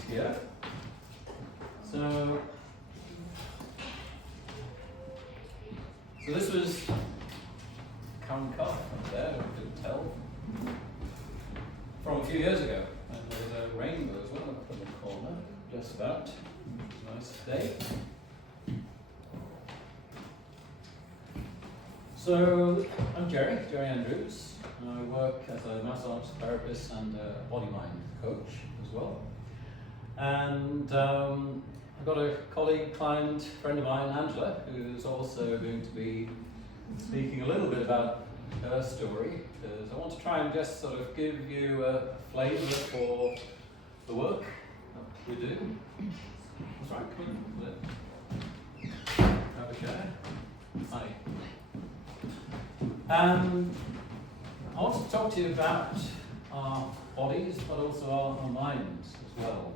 she's here. So this was current car up there, I couldn't tell, from a few years ago. And there's a rainbow as well up in the corner, just about. Nice day. So I'm Jerry Andrews. I work as a massage therapist and a body-mind coach as well. And I've got a colleague, client, friend of mine, Angela, who's also going to be speaking a little bit about her story, because I want to try and just sort of give you a flavour for the work that we do. That's right, come in. Have a chair. Hi. I want to talk to you about our bodies, but also our minds as well.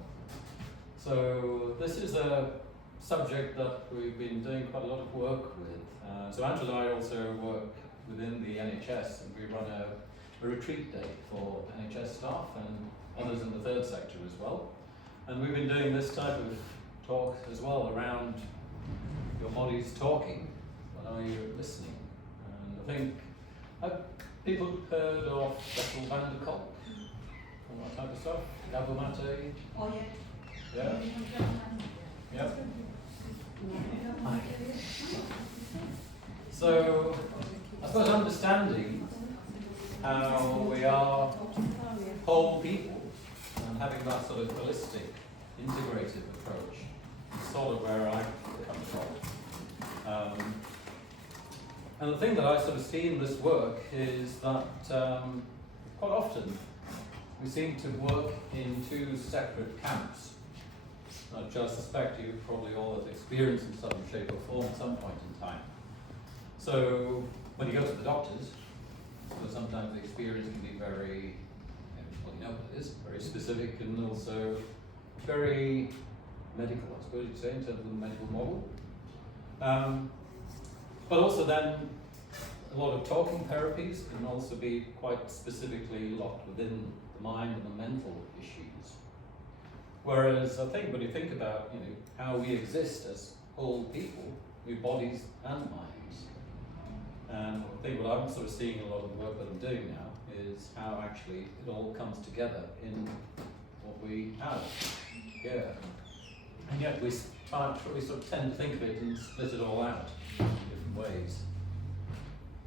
So this is a subject that we've been doing quite a lot of work with. So Angela and I also work within the NHS, and we run a retreat day for NHS staff and others in the third sector as well. And we've been doing this type of talk as well around your body's talking, but are you listening? And I think, have people heard of Bessel van der Kolk? All that type of stuff? Gabor Mate? Oh yeah. Yeah? Yeah. So, I suppose understanding how we are whole people and having that sort of holistic, integrative approach is sort of where I come from. And the thing that I sort of see in this work is that quite often we seem to work in two separate camps. Which I suspect you probably all have experienced in some shape or form at some point in time. So when you go to the doctors, so sometimes the experience can be very, well, you know what it is, very specific and also very medical, I suppose you'd say, in terms of the medical model. But also then a lot of talking therapies can also be quite specifically locked within the mind and the mental issues. Whereas I think when you think about how we exist as whole people, with bodies and minds, and I think what I'm sort of seeing in a lot of the work that I'm doing now is how actually it all comes together in what we have here. And yet we sort of tend to think of it and split it all out in different ways.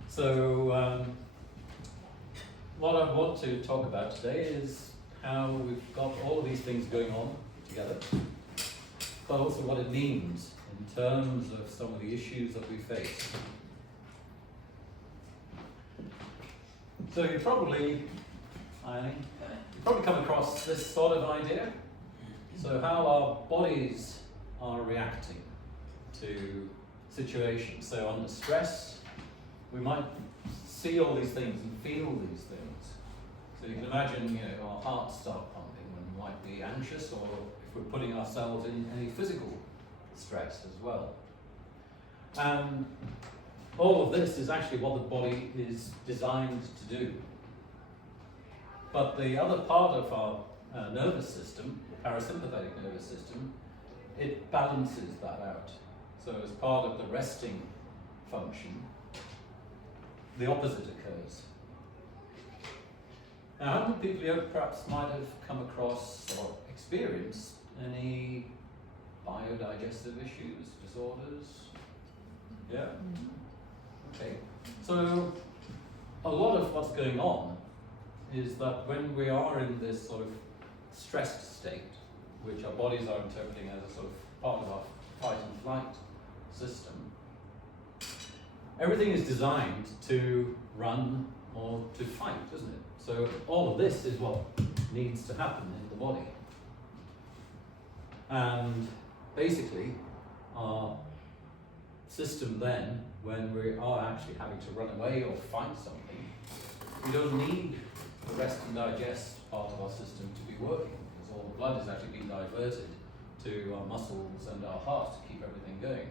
So what I want to talk about today is how we've got all of these things going on together, but also what it means in terms of some of the issues that we face. So you probably come across this sort of idea. So how our bodies are reacting to situations. So under stress, we might see all these things and feel these things. So you can imagine, our hearts start pumping when we might be anxious, or if we're putting ourselves in any physical stress as well. And all of this is actually what the body is designed to do. But the other part of our nervous system, the parasympathetic nervous system, it balances that out. So as part of the resting function, the opposite occurs. Now, how many people here perhaps might have come across or experienced any biodigestive issues, disorders? Yeah? Okay. So, a lot of what's going on is that when we are in this sort of stressed state, which our bodies are interpreting as a sort of part of our fight and flight system, everything is designed to run or to fight, isn't it? So all of this is what needs to happen in the body. And basically, our system then, when we are actually having to run away or fight something, we don't need the rest and digest part of our system to be working, because all the blood is actually being diverted to our muscles and our heart to keep everything going.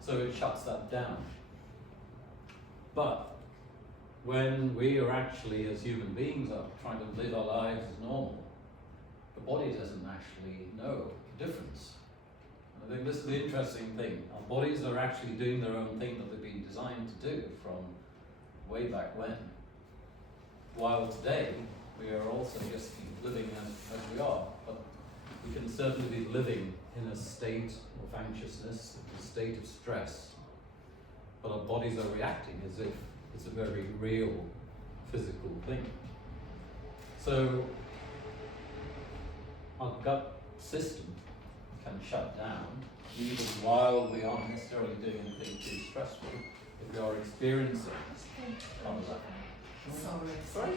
So it shuts that down. But when we are actually, as human beings, are trying to live our lives as normal, the body doesn't actually know the difference. I think this is the interesting thing. Our bodies are actually doing their own thing that they've been designed to do from way back when. While today, we are also just living as we are, but we can certainly be living in a state of anxiousness, a state of stress, but our bodies are reacting as if it's a very real physical thing. So our gut system can shut down even while we aren't necessarily doing anything too stressful if we are experiencing some of that. Sorry.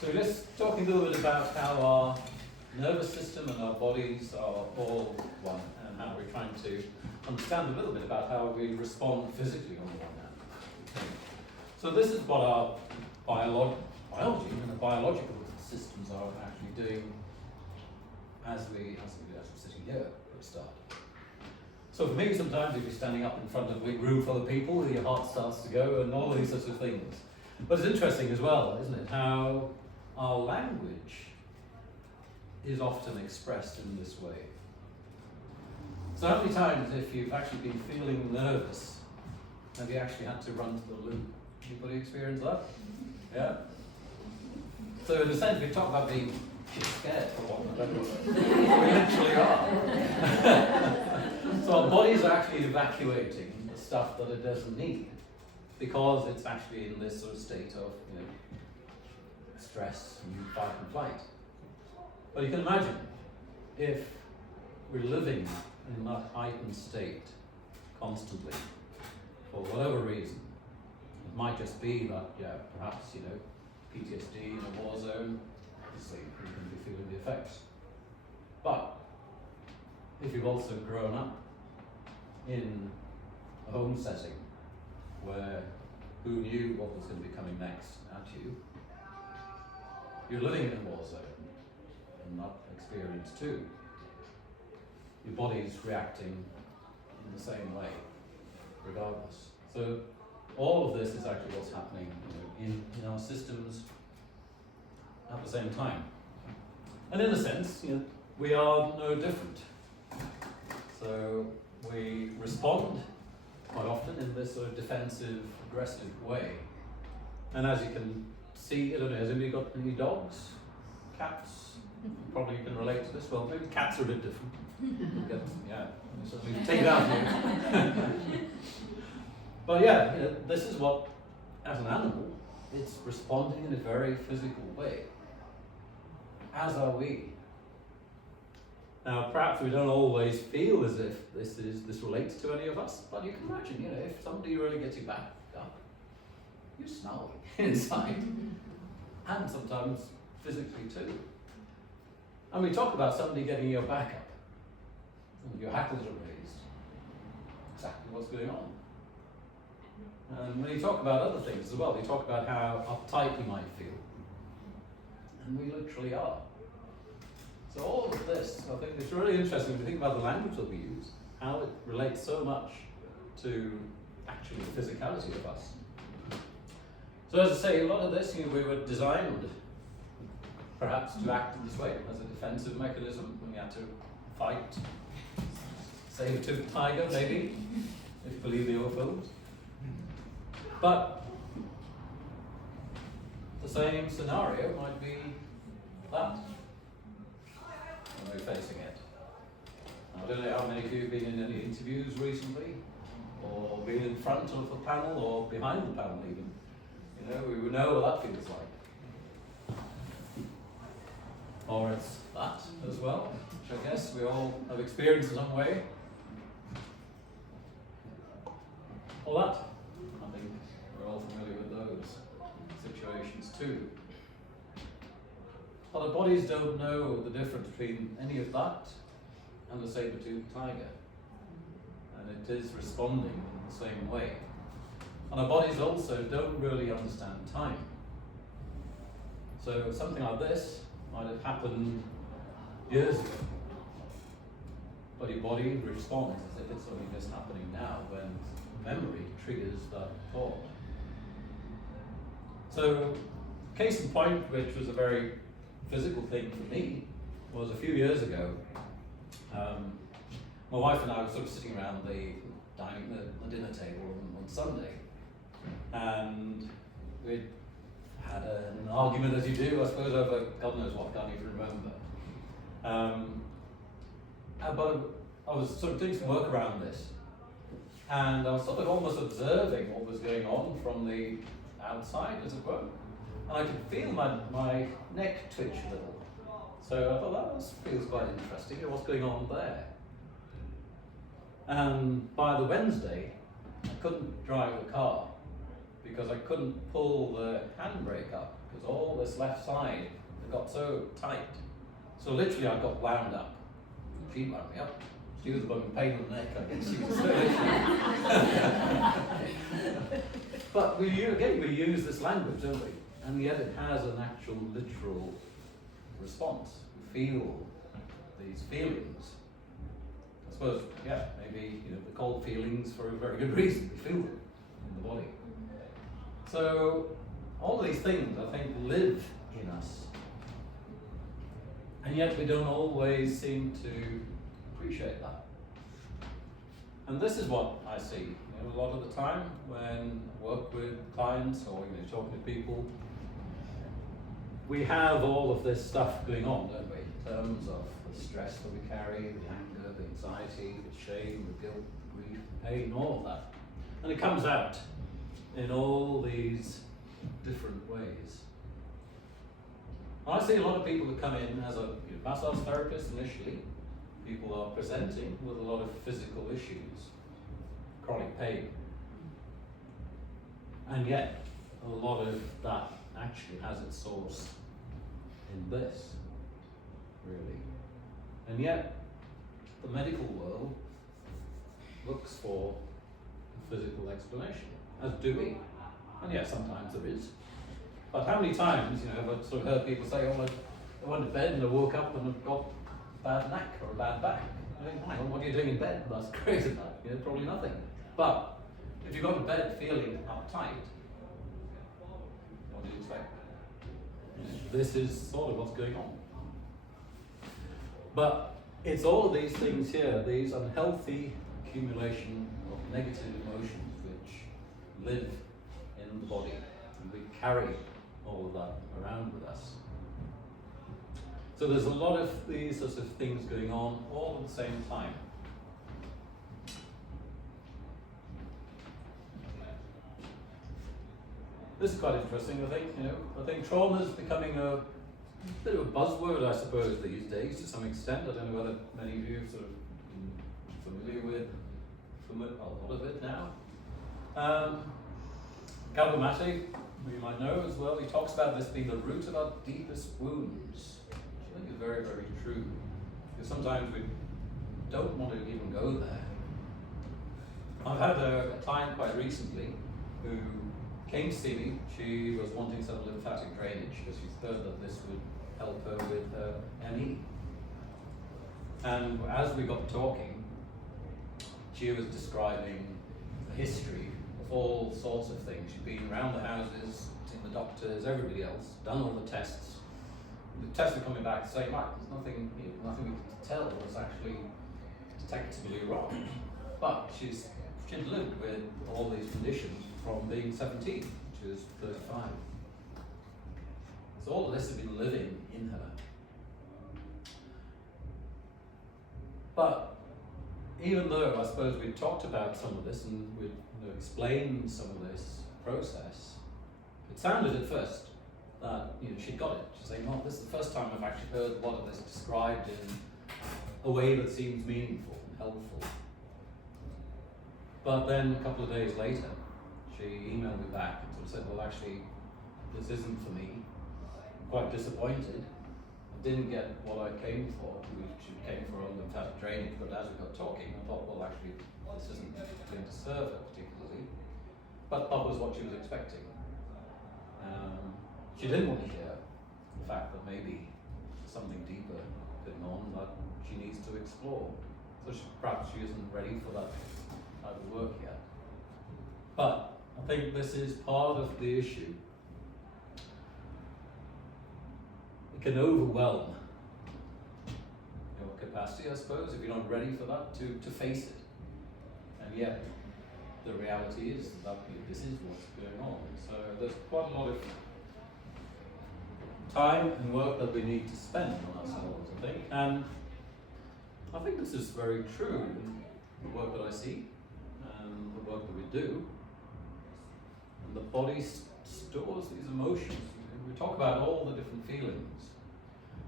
So we're just talking a little bit about how our nervous system and our bodies are all one, and how we're trying to understand a little bit about how we respond physically on the one hand. So this is what our biology and the biological systems are actually doing as we're sitting here for a start. So for me, sometimes if you're standing up in front of a big room full of people, your heart starts to go and all of these sorts of things. But it's interesting as well, isn't it, how our language is often expressed in this way. So how many times, if you've actually been feeling nervous, have you actually had to run to the loo? Anybody experience that? Yeah? So in a sense, we talk about being scared for one another. We literally are. So our body's are actually evacuating the stuff that it doesn't need, because it's actually in this sort of state of, stress and fight and flight. But you can imagine if we're living in that heightened state constantly, for whatever reason. It might just be that, perhaps, PTSD in a war zone, obviously you can be feeling the effects. But if you've also grown up in a home setting where who knew what was going to be coming next at you, you're living in a war zone and that experience too. Your body's reacting in the same way, regardless. So all of this is actually what's happening in our systems at the same time. And in a sense, we are no different. So we respond quite often in this sort of defensive, aggressive way. And as you can see, I don't know, has anybody got any dogs? Cats? Probably you can relate to this. Well, maybe cats are a bit different. So we take it out here. But this is what, as an animal, it's responding in a very physical way. As are we. Now, perhaps we don't always feel as if this relates to any of us, but you can imagine, if somebody really gets you back up, you're snarly inside, and sometimes physically too. And we talk about somebody getting your back up, and your hackles are raised. Exactly what's going on. And when you talk about other things as well, you talk about how uptight you might feel. And we literally are. So all of this, I think it's really interesting to think about the language that we use, how it relates so much to actually the physicality of us. So as I say, a lot of this, we were designed perhaps to act in this way, as a defensive mechanism, when we had to fight, saber-toothed tiger maybe, if you believe the old films. But the same scenario might be that when we're facing it. I don't know how many of you have been in any interviews recently, or been in front of a panel, or behind the panel even. We would know what that feels like. Or it's that as well, which I guess we all have experienced in some way. Or that. I think we're all familiar with those situations too. But our bodies don't know the difference between any of that and the saber-toothed tiger. And it is responding in the same way. And our bodies also don't really understand time. So something like this might have happened years ago, but your body responds as if it's only just happening now when memory triggers that thought. So, case in point, which was a very physical thing for me, was a few years ago. My wife and I were sort of sitting around the dinner table on Sunday, and we'd had an argument, as you do, I suppose, over God knows what, can't even remember. But I was sort of doing some work around this, and I was sort of almost observing what was going on from the outside, as it were, and I could feel my neck twitch a little. So I thought, that feels quite interesting, what's going on there? And by the Wednesday, I couldn't drive the car because I couldn't pull the handbrake up because all this left side had got so tight. So literally I got wound up. She wound me up. She was the one with pain in the neck, I guess she was But we use this language, don't we? And yet it has an actual literal response. We feel these feelings. I suppose, yeah, maybe they're called feelings for a very good reason. We feel them in the body. So all these things, I think, live in us. And yet we don't always seem to appreciate that. And this is what I see a lot of the time when I work with clients or talking to people. We have all of this stuff going on, don't we, in terms of the stress that we carry, the anger, the anxiety, the shame, the guilt, the grief, the pain, all of that. And it comes out in all these different ways. I see a lot of people that come in as a massage therapist initially. People are presenting with a lot of physical issues, chronic pain. And yet, a lot of that actually has its source in this, really. And yet, the medical world looks for a physical explanation, as do we. And yes, sometimes there is. But how many times, have I sort of heard people say, I went to bed and I woke up and I've got a bad neck or a bad back. I think, hang on, what are you doing in bed? That's crazy, that. Probably nothing. But if you go to bed feeling uptight, what do you expect? This is sort of what's going on. But it's all of these things here, these unhealthy accumulation of negative emotions which live in the body, and we carry all of that around with us. So there's a lot of these sorts of things going on all at the same time. This is quite interesting, I think. I think trauma is becoming a bit of a buzzword, I suppose, these days to some extent. I don't know whether many of you have sort of been familiar with a lot of it now. Gabamati, who you might know as well, he talks about this being the root of our deepest wounds, which I think is very, very true. Because sometimes we don't want to even go there. I've had a client quite recently who came to see me. She was wanting some lymphatic drainage because she thought that this would help her with her ME. And as we got talking, she was describing the history of all sorts of things. She'd been around the houses, seen the doctors, everybody else, done all the tests. The tests were coming back saying, right, there's nothing we can tell was actually detectably wrong. But she'd lived with all these conditions from being 17, which is 35. So all of this had been living in her. But even though I suppose we talked about some of this and we explained some of this process, it sounded at first that she'd got it. She's saying, "Oh, this is the first time I've actually heard a lot of this described in a way that seems meaningful and helpful." But then a couple of days later, she emailed me back and sort of said, "Well, actually, this isn't for me. I'm quite disappointed. I didn't get what I came for. She came for a lymphatic drainage, but as we got talking, I thought, well, actually, this isn't going to serve her particularly." But that was what she was expecting. She didn't want to hear the fact that maybe something deeper going on that she needs to explore. So perhaps she isn't ready for that type of work yet. But I think this is part of the issue. It can overwhelm your capacity, I suppose, if you're not ready for that, to face it. And yet, the reality is that this is what's going on. So there's quite a lot of time and work that we need to spend on ourselves, I think. And I think this is very true in the work that I see and the work that we do. And the body stores these emotions. We talk about all the different feelings.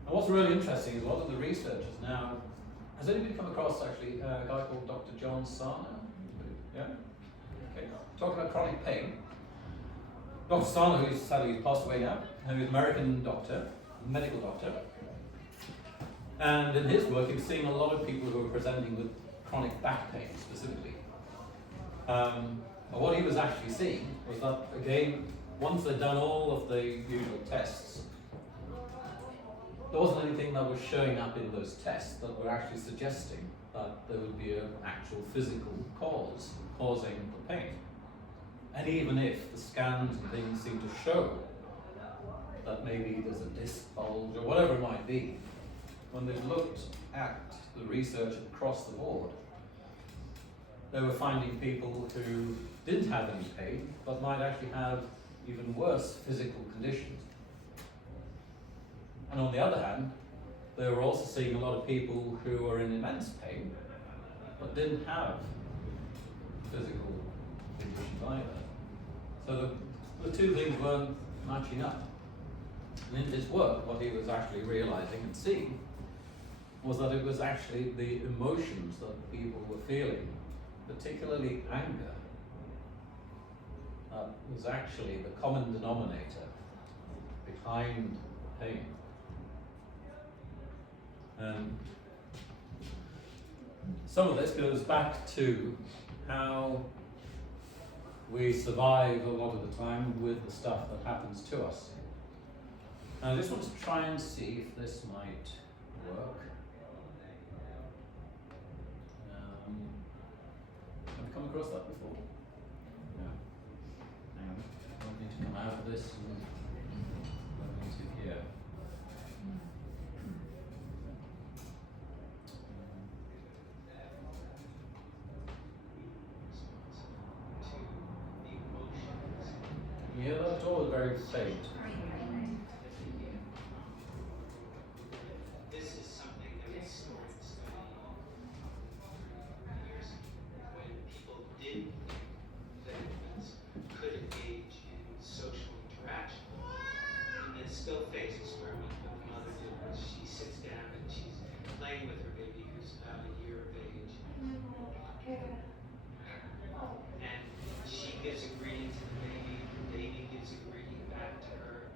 And what's really interesting is a lot of the researchers now, has anybody come across actually a guy called Dr. John Sarno? Yeah? Okay. Talking about chronic pain. Dr. Sarno, who's sadly passed away now, who's an American doctor, medical doctor. And in his work, he was seeing a lot of people who were presenting with chronic back pain specifically. But what he was actually seeing was that, again, once they'd done all of the usual tests, there wasn't anything that was showing up in those tests that were actually suggesting that there would be an actual physical cause causing the pain. And even if the scans and things seem to show that maybe there's a disc bulge or whatever it might be, when they looked at the research across the board, they were finding people who didn't have any pain but might actually have even worse physical conditions. And on the other hand, they were also seeing a lot of people who were in immense pain but didn't have physical conditions either. So the two things weren't matching up. And in his work, what he was actually realizing and seeing was that it was actually the emotions that people were feeling, particularly anger, that was actually the common denominator behind pain. And some of this goes back to how we survive a lot of the time with the stuff that happens to us. And I just want to try and see if this might work. Have you come across that before? No. Hang on. I need to come out of this and go into here. Yeah, that's all very faint. This is something that was started studying years ago when people did think that infants could engage in social interaction. And then still face experiment that the mother did was she sits down and she's playing with her baby who's about a year of age. And she gives a greeting to the baby gives a greeting back to her.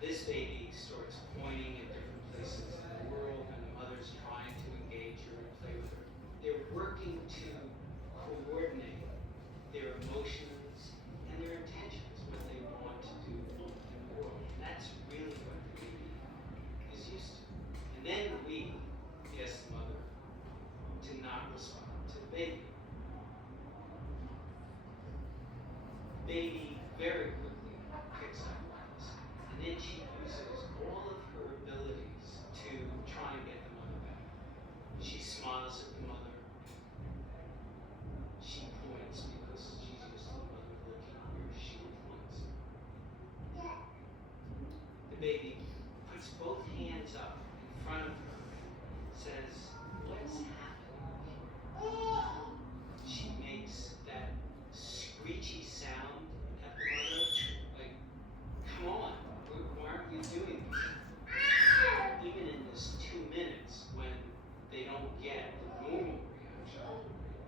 This baby starts pointing at different places in the world, and the mother's trying to engage her and play with her. They're working to coordinate their emotions and their intentions, what they want to do in the world. And that's really what the baby is used to. And then we ask the mother to not respond to the baby. Baby very quickly picks up on this, and then she uses all of her abilities to try and get the mother back. She smiles at the mother. She points because she's used to the mother looking where she points. The baby puts both hands up in front of her and says, "What's happening?" She makes that screechy sound at the mother, like, "Come on, why aren't we doing this?" Even in this 2 minutes, when they don't get the normal reaction,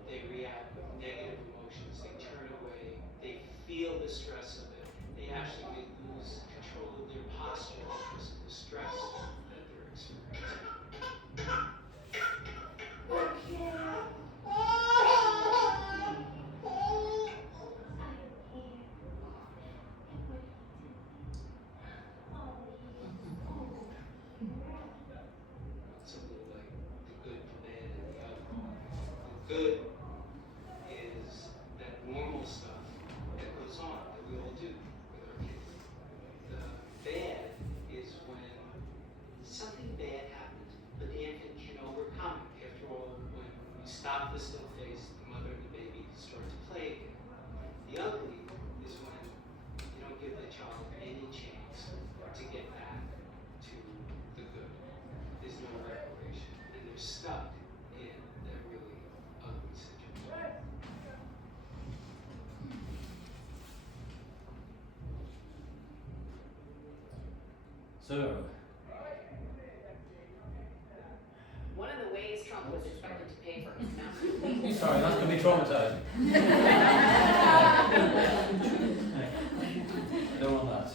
they react with negative emotions, they turn away, they feel the stress of it, they actually may lose control of their posture because of the stress that they're experiencing. It's a little like the good, the bad, and the ugly. good is that normal stuff that goes on, that we all do with our kids. The bad is when something bad happens, but the infant can overcome it. After all, when you stop the still face, the mother and the baby start to play again. The ugly is when you don't give the child any chance to get back to the good. There's no reparation, and they're stuck in that really ugly situation. So, one of the ways Trump was expected to pay for his mountain. sorry, that's going to be traumatizing. I don't want that.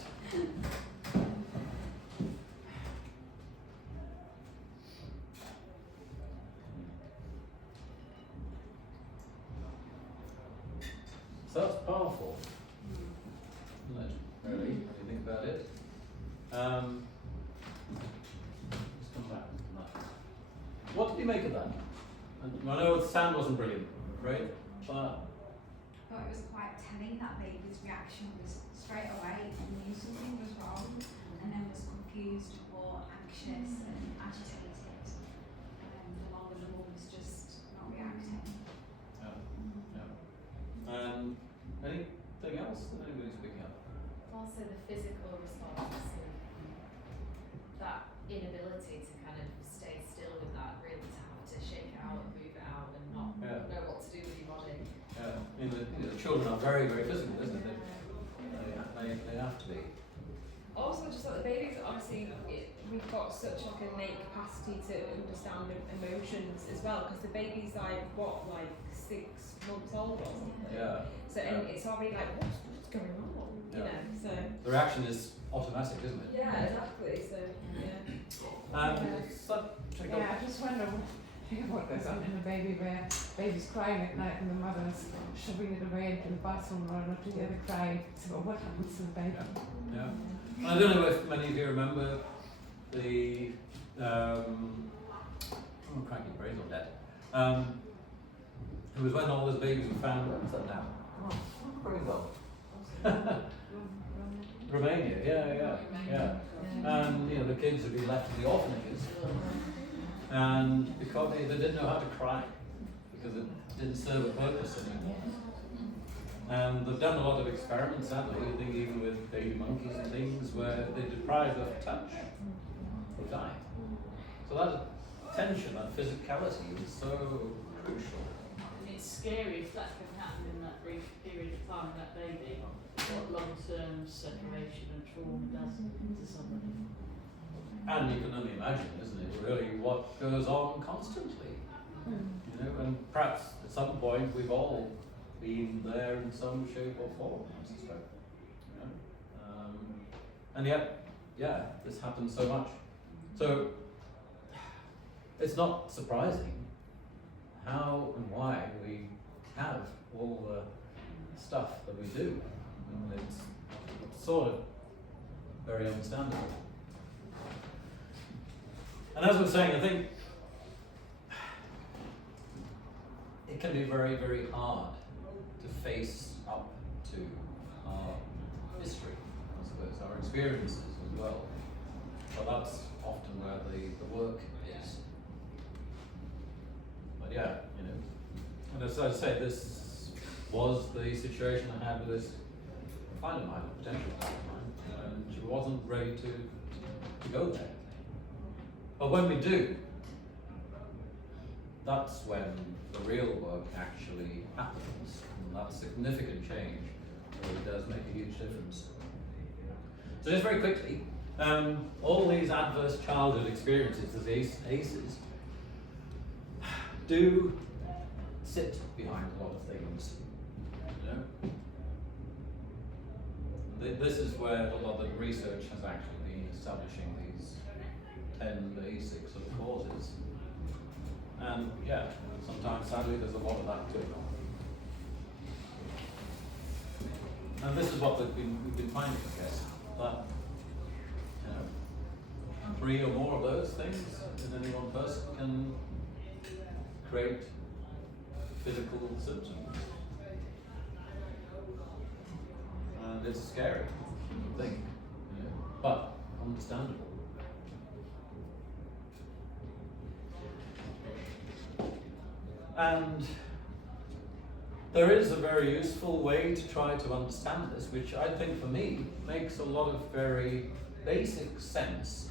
So that's powerful, isn't it? Really, when you think about it. Let's come back to that. What did you make of that? And I know the sound wasn't brilliant, right? But I thought it was quite telling that baby's reaction was straight away and knew something was wrong and then was confused or anxious and agitated. The longer the mum was just not reacting. Anything else that anybody's picking up? Also the physical response, that inability to kind of stay still with that, really to have to shake it out and move it out and not know what to do with your body. Yeah, I mean the children are very, very physical, isn't it? They have to be. Also, just like the babies, obviously, we've got such like an innate capacity to understand emotions as well, because the baby's like 6 months old or something. Yeah. So and it's already like, what's going on? You know. So. The reaction is automatic, isn't it? Yeah, exactly. So I just wonder what goes on in the baby where baby's crying at night and the mother's shoving it away into the bathroom or not together crying. So what happens to the baby? Yeah. I don't know if many of you remember the cranky brains on dead. It was when all those babies were found. What's that now? Romania, yeah. And the kids would be left in the orphanages, and because they didn't know how to cry, because it didn't serve a purpose anymore. And they've done a lot of experiments, sadly, I think even with baby monkeys and things, where they deprive of touch, they die. So that tension, that physicality is so crucial. It's scary if that can happen in that brief period of time, that baby, what long-term separation and trauma does to somebody. And you can only imagine, isn't it, really what goes on constantly. And perhaps at some point we've all been there in some shape or form, I suspect. And yet, this happens so much. So it's not surprising how and why we have all the stuff that we do. And it's sort of very understandable. And as I was saying, I think it can be very, very hard to face up to our history, I suppose, our experiences as well. But that's often where the work is. But and as I say, this was the situation I had with this client of mine, a potential client of mine, and she wasn't ready to go there. But when we do, that's when the real work actually happens, and that significant change really does make a huge difference. So just very quickly, all these adverse childhood experiences, these ACEs, do sit behind a lot of things, This is where a lot of the research has actually been establishing these 10 basic sort of causes. And sometimes sadly there's a lot of that going on. And this is what we've been finding, I guess, that 3 or more of those things in any one person can create physical symptoms. And it's scary to think, you know, but understandable. And there is a very useful way to try to understand this, which I think for me makes a lot of very basic sense.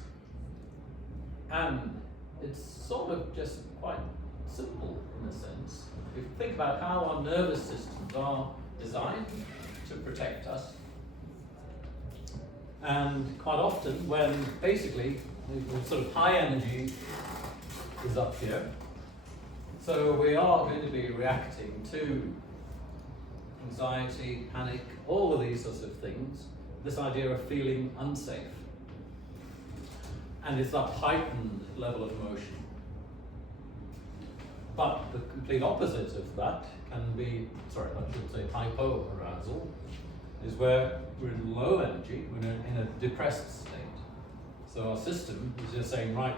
And it's sort of just quite simple in a sense. If you think about how our nervous systems are designed to protect us, and quite often when basically the sort of high energy is up here, so we are going to be reacting to anxiety, panic, all of these sorts of things, this idea of feeling unsafe. And it's that heightened level of emotion. But the complete opposite of that can be, I should say hypoarousal, is where we're in low energy, we're in a depressed state. So our system is just saying, right,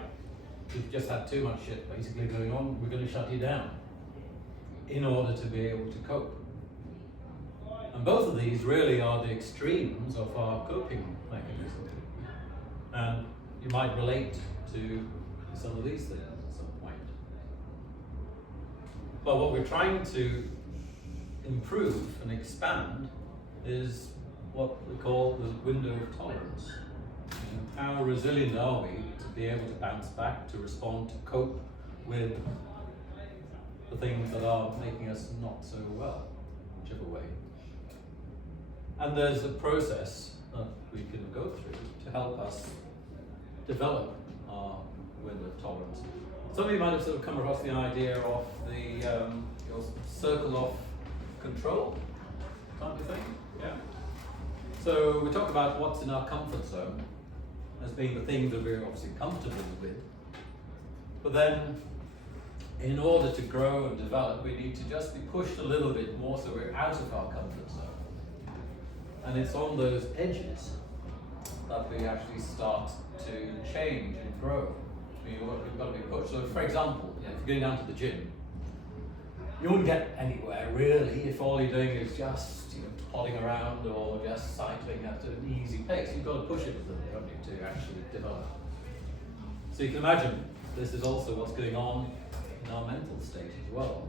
we've just had too much shit basically going on, we're going to shut you down in order to be able to cope. And both of these really are the extremes of our coping mechanism. And you might relate to some of these things at some point. But what we're trying to improve and expand is what we call the window of tolerance. And how resilient are we to be able to bounce back, to respond, to cope with the things that are making us not so well, whichever way. And there's a process that we can go through to help us develop our window of tolerance. Some of you might have sort of come across the idea of the your circle of control type of thing. Yeah. So we talk about what's in our comfort zone as being the things that we're obviously comfortable with. But then, in order to grow and develop, we need to just be pushed a little bit more so we're out of our comfort zone. And it's on those edges that we actually start to change and grow. We've got to be pushed. So, for example, if you're going down to the gym, you wouldn't get anywhere really if all you're doing is just plodding around or just cycling at an easy pace. You've got to push it a little bit, haven't you, to actually develop. So you can imagine this is also what's going on in our mental state as well.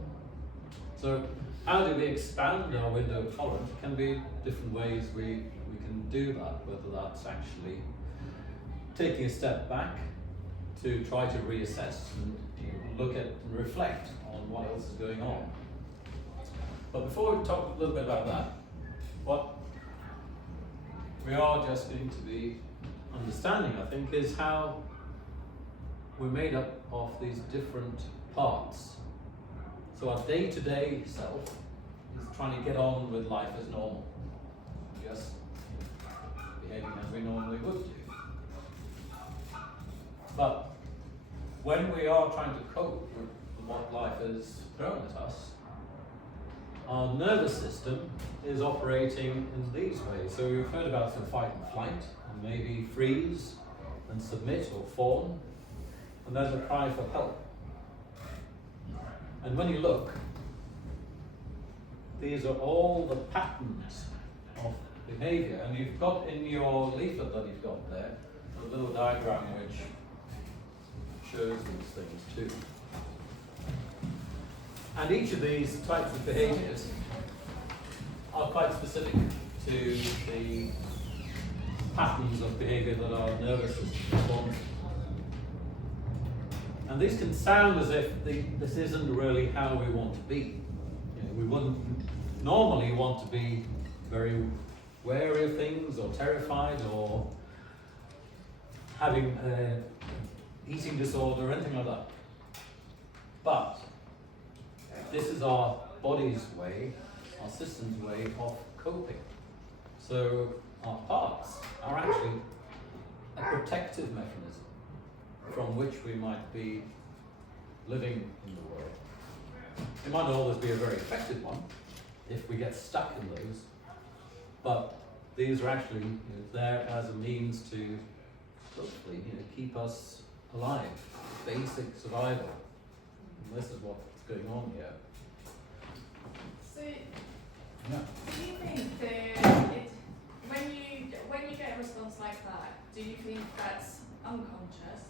So how do we expand our window of tolerance? It can be different ways we can do that, whether that's actually taking a step back to try to reassess and look at and reflect on what else is going on. But before we talk a little bit about that, what we are just going to be understanding, I think, is how we're made up of these different parts. So our day-to-day self is trying to get on with life as normal, just behaving as we normally would do. But when we are trying to cope with what life has thrown at us, our nervous system is operating in these ways. So we've heard about sort of fight and flight, and maybe freeze and submit or fawn, and there's a cry for help. And when you look, these are all the patterns of behavior. And you've got in your leaflet that you've got there a little diagram which shows these things too. And each of these types of behaviors are quite specific to the patterns of behavior that our nervous system responds to. And these can sound as if this isn't really how we want to be. We wouldn't normally want to be very wary of things or terrified or having an eating disorder or anything like that. But this is our body's way, our system's way of coping. So our parts are actually a protective mechanism from which we might be living in the world. It might not always be a very effective one if we get stuck in those, but these are actually there as a means to hopefully keep us alive, basic survival. And this is what's going on here. So, Yeah. do you think that when you get a response like that, do you think that's unconscious,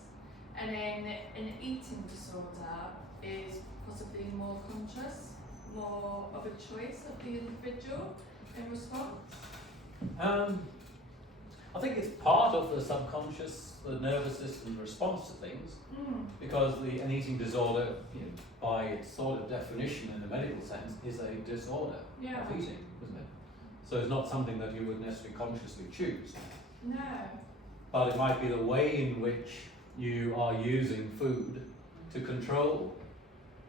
and then an eating disorder is possibly more conscious, more of a choice of the individual in response? I think it's part of the subconscious, the nervous system response to things, because an eating disorder, by its sort of definition in the medical sense, is a disorder Yeah. of eating, isn't it? So it's not something that you would necessarily consciously choose, No. but it might be the way in which you are using food to control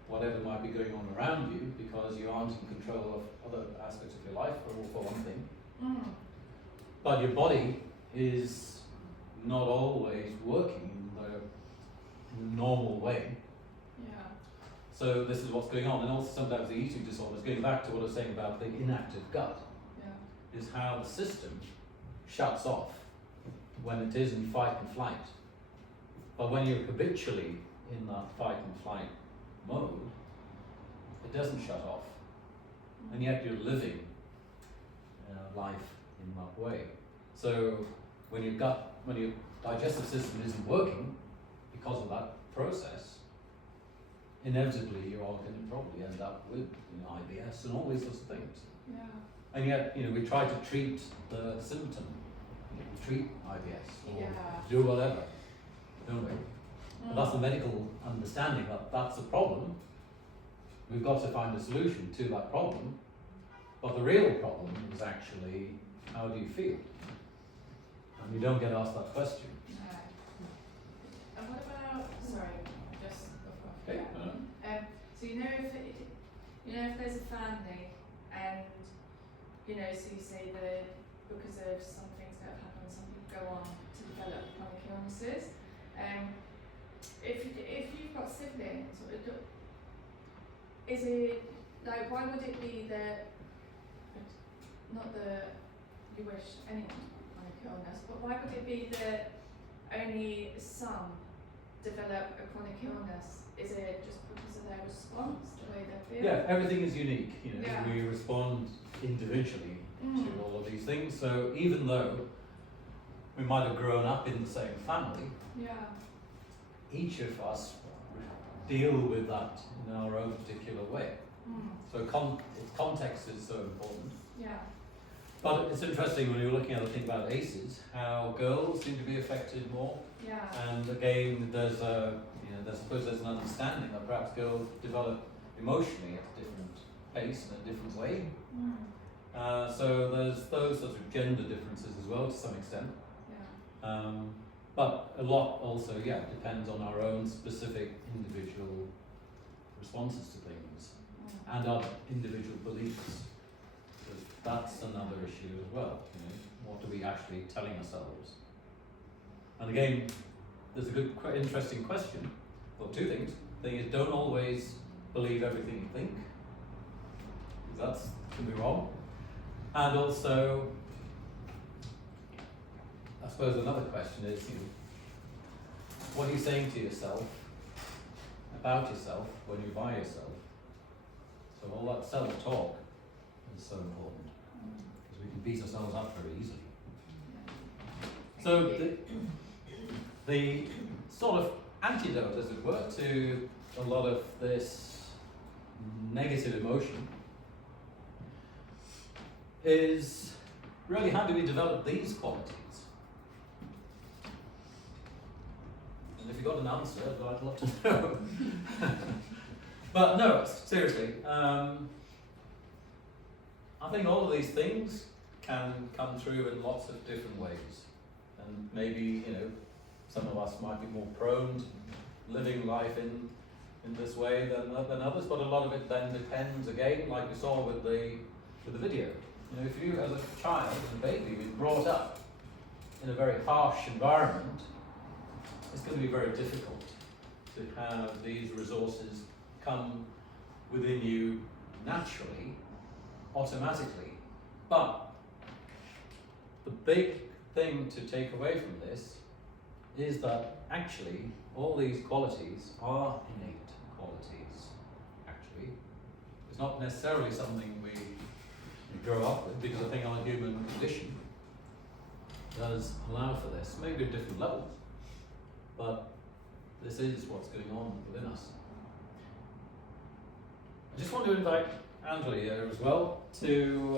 whatever might be going on around you, because you aren't in control of other aspects of your life, for one thing. But your body is not always working in the normal way. Yeah. So this is what's going on. And also sometimes the eating disorders, going back to what I was saying about the inactive gut, Yeah. is how the system shuts off when it is in fight and flight. But when you're habitually in that fight and flight mode, it doesn't shut off. And yet you're living life in that way. So when your digestive system isn't working because of that process, inevitably you are going to probably end up with IBS and all these sorts of things. Yeah. And yet, we try to treat the symptom, treat IBS or Yeah. do whatever, don't we? But that's the medical understanding that that's a problem. We've got to find a solution to that problem. But the real problem is actually, how do you feel? And you don't get asked that question. No. And what about, sorry, just before I Okay. forget. So if there's a family and, so you say that because of some things that have happened, some people go on to develop chronic illnesses. If you've got siblings, is it, like, why would it be that, not that you wish anyone chronic illness, but why would it be that only some develop a chronic illness? Is it just because of their response, the way they feel? Yeah, everything is unique. Yeah. We respond individually to all of these things. So even though we might have grown up in the same family, Yeah. each of us deal with that in our own particular way. So context is so important. Yeah. But it's interesting when you're looking at the thing about ACEs, how girls seem to be affected more. Yeah. And again, there's an understanding that perhaps girls develop emotionally at a different pace and a different way. So there's those sorts of gender differences as well to some extent. Yeah. But a lot also, depends on our own specific individual responses to things and our individual beliefs. That's another issue as well. What are we actually telling ourselves? And again, there's a good, interesting question. Well, two things. The thing is, don't always believe everything you think, because that can be wrong. And also, I suppose another question is, what are you saying to yourself about yourself when you're by yourself? So all that self-talk is so important, because we can beat ourselves up very easily. So the sort of antidote, as it were, to a lot of this negative emotion is really, how do we develop these qualities? And if you've got an answer, I'd love to know. But no, seriously, I think all of these things can come through in lots of different ways. And maybe, some of us might be more prone to living life in this way than others, but a lot of it then depends, again, like we saw with the video. If you as a child, as a baby, been brought up in a very harsh environment, it's going to be very difficult to have these resources come within you naturally, automatically. But the big thing to take away from this is that actually all these qualities are innate qualities, actually. It's not necessarily something we grow up with, because I think our human condition does allow for this, maybe at different levels, but this is what's going on within us. I just want to invite Angela here as well to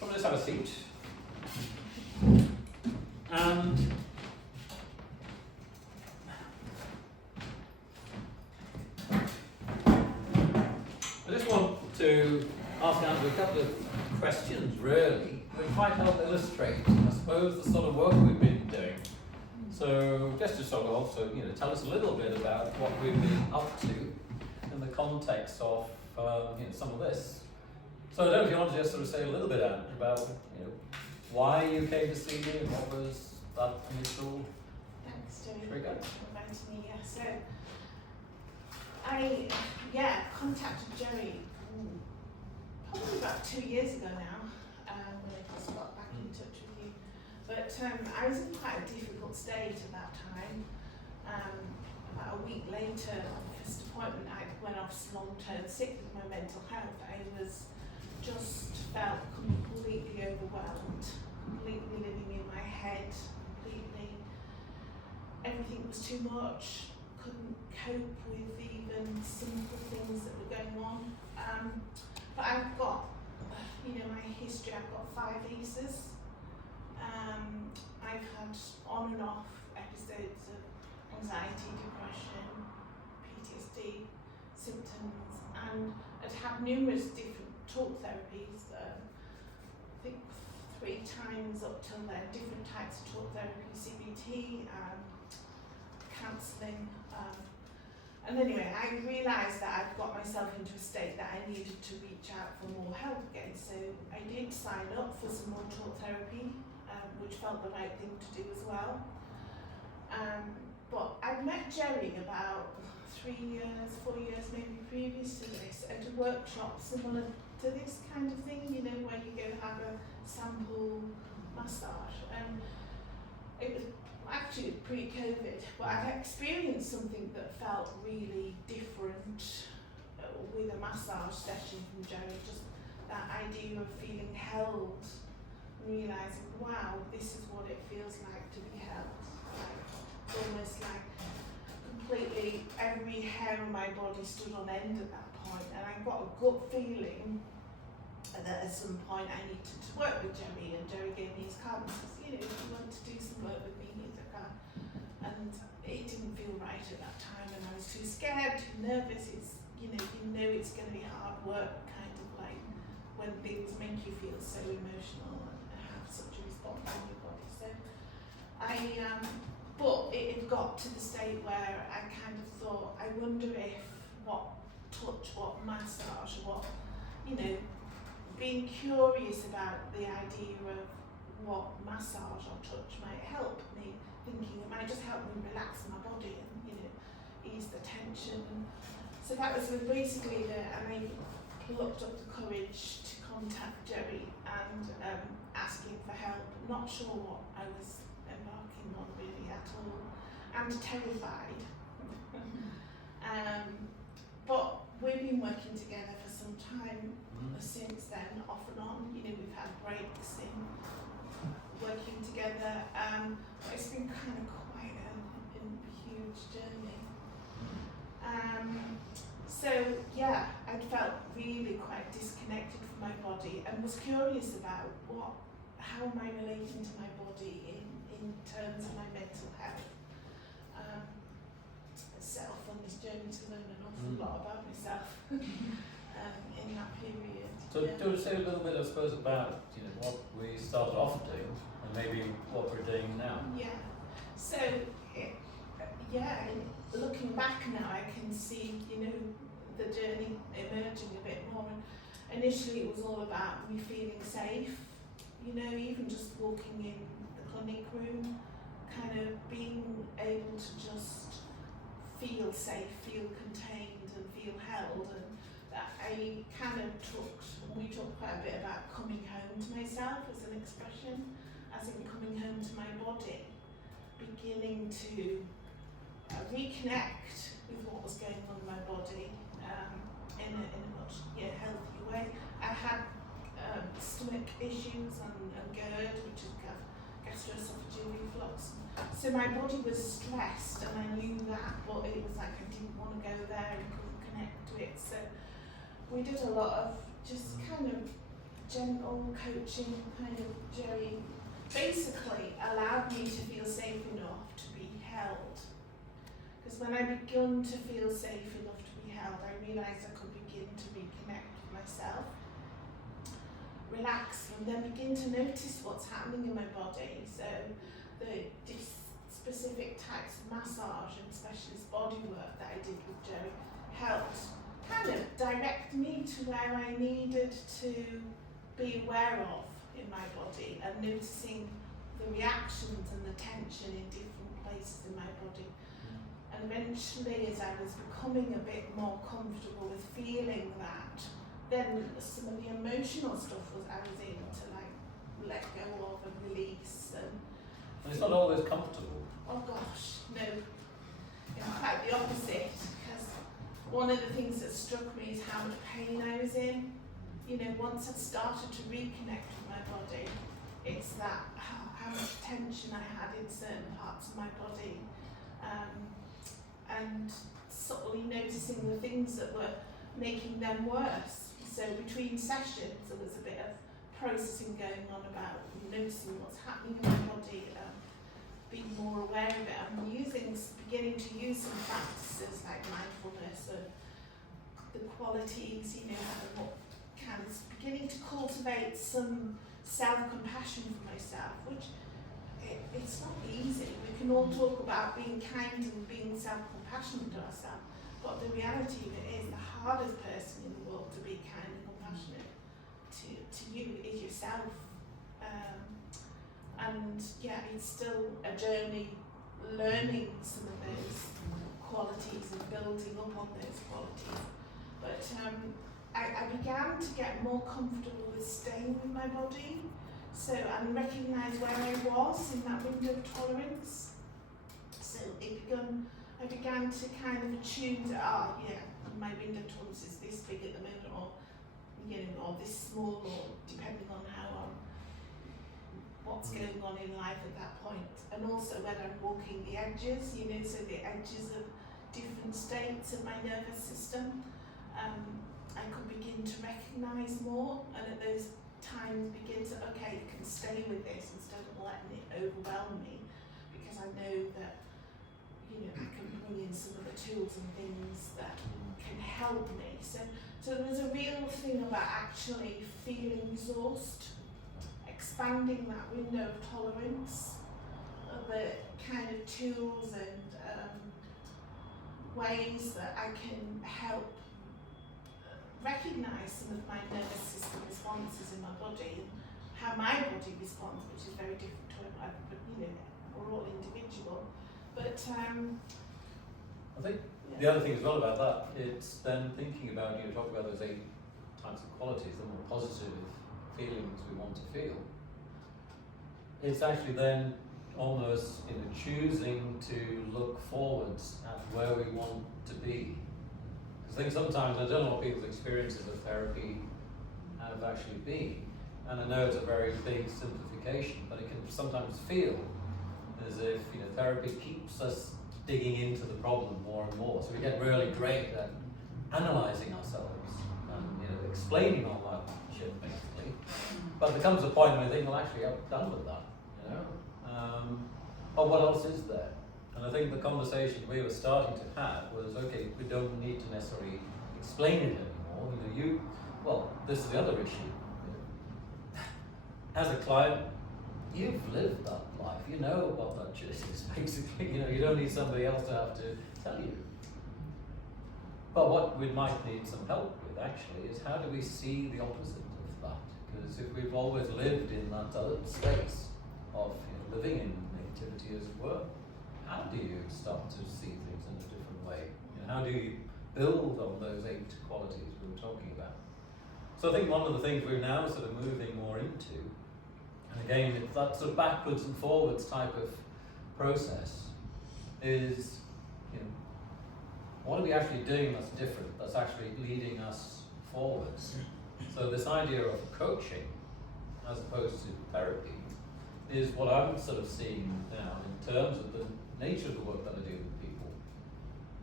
come and just have a seat. And I just want to ask Angela a couple of questions, really, which might help illustrate, I suppose, the sort of work we've been doing. So, just to sort of also, tell us a little bit about what we've been up to in the context of, some of this. So, I don't know if you want to just sort of say a little bit, Andrew, about, why you came to see me and what was that initial Thanks, Joey, trigger? for inviting me. Yeah, so I contacted Jerry probably about 2 years ago now, when I just got back in touch with you. But I was in quite a difficult state at that time. About a week later, the first appointment, I went off long-term sick with my mental health. I was just felt completely overwhelmed, completely living in my head, completely. Everything was too much. Couldn't cope with even simple things that were going on. But I've got, my history. I've got 5 ACEs. I've had on and off episodes of anxiety, depression, PTSD symptoms, and I'd had numerous different talk therapies. I think 3 times up till then, different types of talk therapy, CBT, counselling. And anyway, I realised that I'd got myself into a state that I needed to reach out for more help again. So I did sign up for some more talk therapy, which felt the right thing to do as well. But I'd met Jerry about 3 years, 4 years maybe previous to this at a workshop similar to this kind of thing, where you go have a sample massage. And it was actually pre-COVID, but I've experienced something that felt really different with a massage session from Jerry. Just that idea of feeling held, realising, wow, this is what it feels like to be held. Like, almost like completely every hair on my body stood on end at that point, and I got a gut feeling that at some point I needed to work with Jerry, and Jerry gave me his card and says, if you want to do some work with me, here's a card. And it didn't feel right at that time, and I was too scared, too nervous. It's, it's going to be hard work, kind of like when things make you feel so emotional and have such a response in your body. So but it had got to the state where I kind of thought, I wonder if what touch, what massage, what, being curious about the idea of what massage or touch might help me, thinking it might just help me relax my body and, ease the tension. So that was basically and I plucked up the courage to contact Jerry and ask him for help. Not sure what I was embarking on really at all, and terrified. But we've been working together for some time since then, off and on. We've had breaks in working together. But it's been kind of quite a huge journey. I felt really quite disconnected from my body and was curious about how am I relating to my body in terms of my mental health. Set off on this journey to learn an awful lot about myself in that period. So do you want to say a little bit, I suppose, about what we started off doing and maybe what we're doing now? Yeah. So looking back now, I can see the journey emerging a bit more. And initially, it was all about me feeling safe. Even just walking in the clinic room, kind of being able to just feel safe, feel contained, and feel held. And that we talked quite a bit about coming home to myself as an expression, as in coming home to my body, beginning to reconnect with what was going on in my body in a much had stomach issues and GERD, which is gastroesophageal reflux. So my body was stressed, and I knew that, but it was like I didn't want to go there and couldn't connect to it. So we did a lot of just kind of gentle coaching, kind of Jerry basically allowed me to feel safe enough to be held. Because when I begun to feel safe enough to be held, I realised I could begin to reconnect with myself, relax, and then begin to notice what's happening in my body. So these specific types of massage and specialist body work that I did with Jerry helped kind of direct me to where I needed to be aware of in my body, and noticing the reactions and the tension in different places in my body. And eventually, as I was becoming a bit more comfortable with feeling that, then some of the emotional stuff I was able to like let go of and release. And it's not always comfortable. oh gosh, no. It's quite the opposite, because one of the things that struck me is how much pain I was in. You know, once I started to reconnect with my body, it's that how much tension I had in certain parts of my body, and subtly noticing the things that were making them worse. So between sessions, there was a bit of processing going on about noticing what's happening in my body, being more aware of it, and beginning to use some practices like mindfulness, and the qualities, you know, and what kind of beginning to cultivate some self-compassion for myself, which it's not easy. We can all talk about being kind and being self-compassionate to ourselves, but the reality of it is the hardest person in the world to be kind and compassionate to you is yourself. And yeah, it's still a journey learning some of those qualities and building up on those qualities. But I began to get more comfortable with staying with my body, and recognise where I was in that window of tolerance. So I began to kind of attune to, my window of tolerance is this big at the moment, or or this small, or depending on what's going on in life at that point, and also whether I'm walking the edges, so the edges of different states of my nervous system. I could begin to recognise more, and at those times begin to, okay, you can stay with this instead of letting it overwhelm me, because I know that, I can bring in some of the tools and things that can help me. So there was a real thing about actually feeling resourced, expanding that window of tolerance, of the kind of tools and ways that I can help recognise some of my nervous system responses in my body, and how my body responds, which is very different to we're all individual. But I think the other thing as well about that, it's then thinking about, talk about those 8 types of qualities, the more positive feelings we want to feel. It's actually then almost choosing to look forwards at where we want to be. Because I think sometimes, I don't know what people's experiences of therapy have actually been, and I know it's a very big simplification, but it can sometimes feel as if therapy keeps us digging into the problem more and more. So we get really great at analysing ourselves and explaining all that shit basically. But there comes a point where you think, well, actually, I'm done with that. But what else is there? And I think the conversation we were starting to have was, okay, we don't need to necessarily explain it anymore. Well, this is the other issue. As a client, you've lived that life. You know what that shit is, basically. You don't need somebody else to have to tell you. But what we might need some help with, actually, is how do we see the opposite of that? Because if we've always lived in that other space of living in negativity, as it were, how do you start to see things in a different way? How do you build on those 8 qualities we were talking about? So I think one of the things we're now sort of moving more into, and again, it's that sort of backwards and forwards type of process, is what are we actually doing that's different, that's actually leading us forwards? So this idea of coaching, as opposed to therapy, is what I'm sort of seeing now in terms of the nature of the work that I do with people.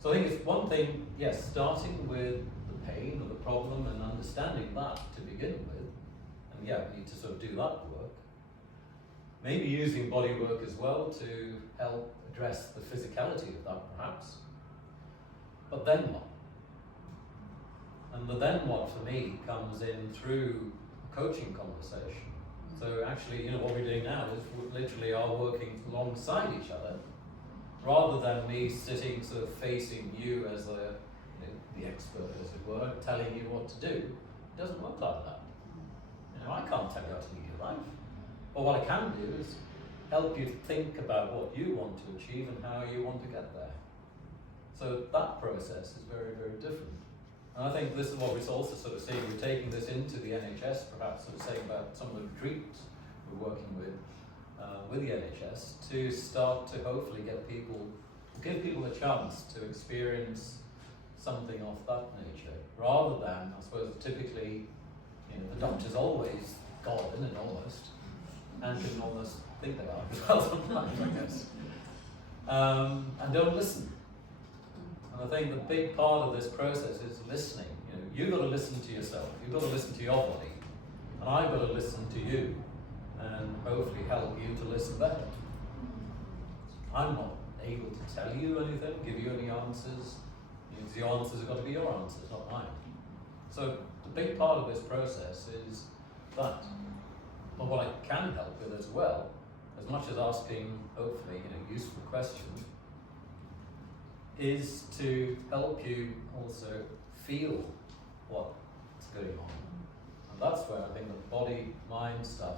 So I think it's one thing, yes, starting with the pain or the problem and understanding that to begin with, and yeah, we need to sort of do that work. Maybe using body work as well to help address the physicality of that perhaps. But then what? And the then what for me comes in through coaching conversation. So actually, what we're doing now is we literally are working alongside each other, rather than me sitting sort of facing you as the expert, as it were, telling you what to do. It doesn't work like that. I can't tell you how to lead your life. But what I can do is help you think about what you want to achieve and how you want to get there. So that process is very, very different. And I think this is what we're also sort of seeing. We're taking this into the NHS, perhaps sort of saying about some of the retreats we're working with the NHS, to start to hopefully give people a chance to experience something of that nature, rather than, I suppose, typically, the doctor's always God, isn't it, almost, and can almost think they are as well sometimes, I guess, and don't listen. And I think the big part of this process is listening. You've got to listen to yourself, you've got to listen to your body, and I've got to listen to you, and hopefully help you to listen better. I'm not able to tell you anything, give you any answers. The answers have got to be your answers, not mine. So the big part of this process is that. But what I can help with as well, as much as asking, hopefully, useful questions, is to help you also feel what's going on. And that's where I think the body-mind stuff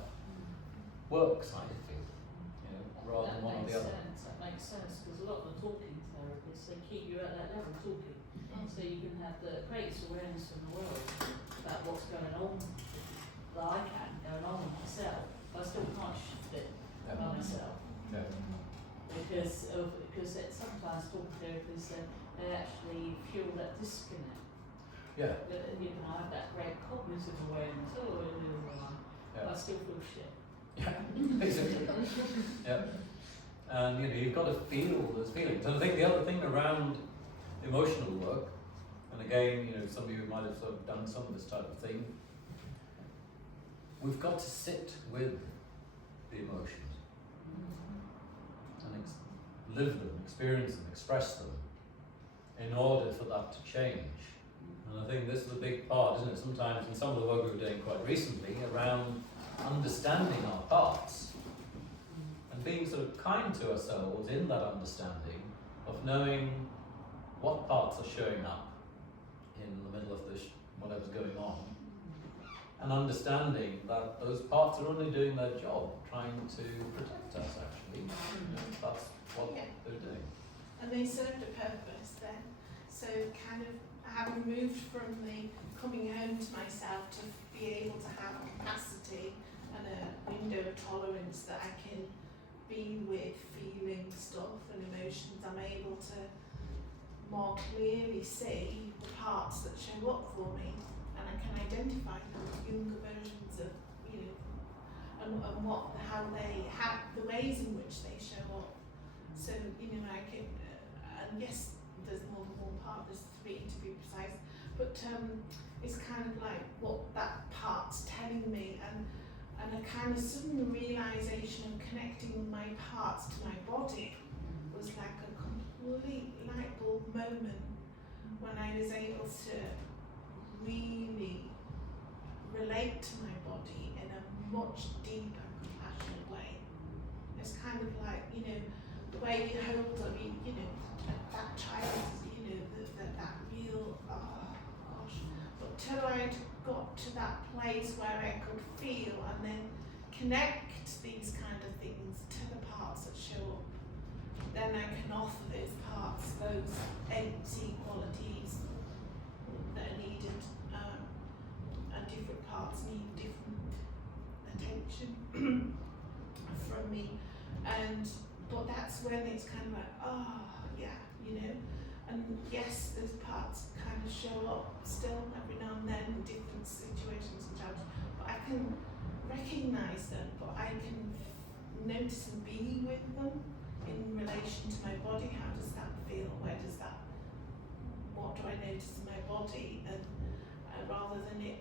works, I feel, rather than one or the other. That makes sense, because a lot of the talking therapists, they keep you at that level talking. So you can have the greatest awareness in the world about what's going on, that I can, going on with myself, but I still can't shift it by myself. Yeah. Because sometimes talking therapists, they actually feel that disconnect. Yeah. But I have that great cognitive awareness, but I still feel shit. Yeah, basically. Yeah. And you've got to feel those feelings. And I think the other thing around emotional work, and again, some of you might have sort of done some of this type of thing, we've got to sit with the emotions and live them, experience them, express them, in order for that to change. And I think this is a big part, isn't it? Sometimes in some of the work we were doing quite recently around understanding our parts and being sort of kind to ourselves in that understanding of knowing what parts are showing up in the middle of whatever's going on, and understanding that those parts are only doing their job, trying to protect us actually. That's what they're doing. And they served a purpose then. So kind of having moved from the coming home to myself to be able to have capacity and a window of tolerance that I can be with feeling stuff and emotions, I'm able to more clearly see the parts that show up for me, and I can identify them, younger versions of, and how they have the ways in which they show up. So, I can, and yes, there's more than one part, there's 3 to be precise, but it's kind of like what that part's telling me, and a kind of sudden realisation of connecting my parts to my body was like a complete light bulb moment when I was able to really relate to my body in a much deeper, compassionate way. It's kind of like, the way you hold, that child, that real, oh gosh. But till I'd got to that place where I could feel and then connect these kind of things to the parts that show up, then I can offer those parts, those empty qualities that are needed, and different parts need different attention from me, but that's when it's kind of like, and yes, those parts kind of show up still every now and then in different situations, can recognise them, but I can notice and be with them in relation to my body. How does that feel? Where does that, what do I notice in my body? And rather than it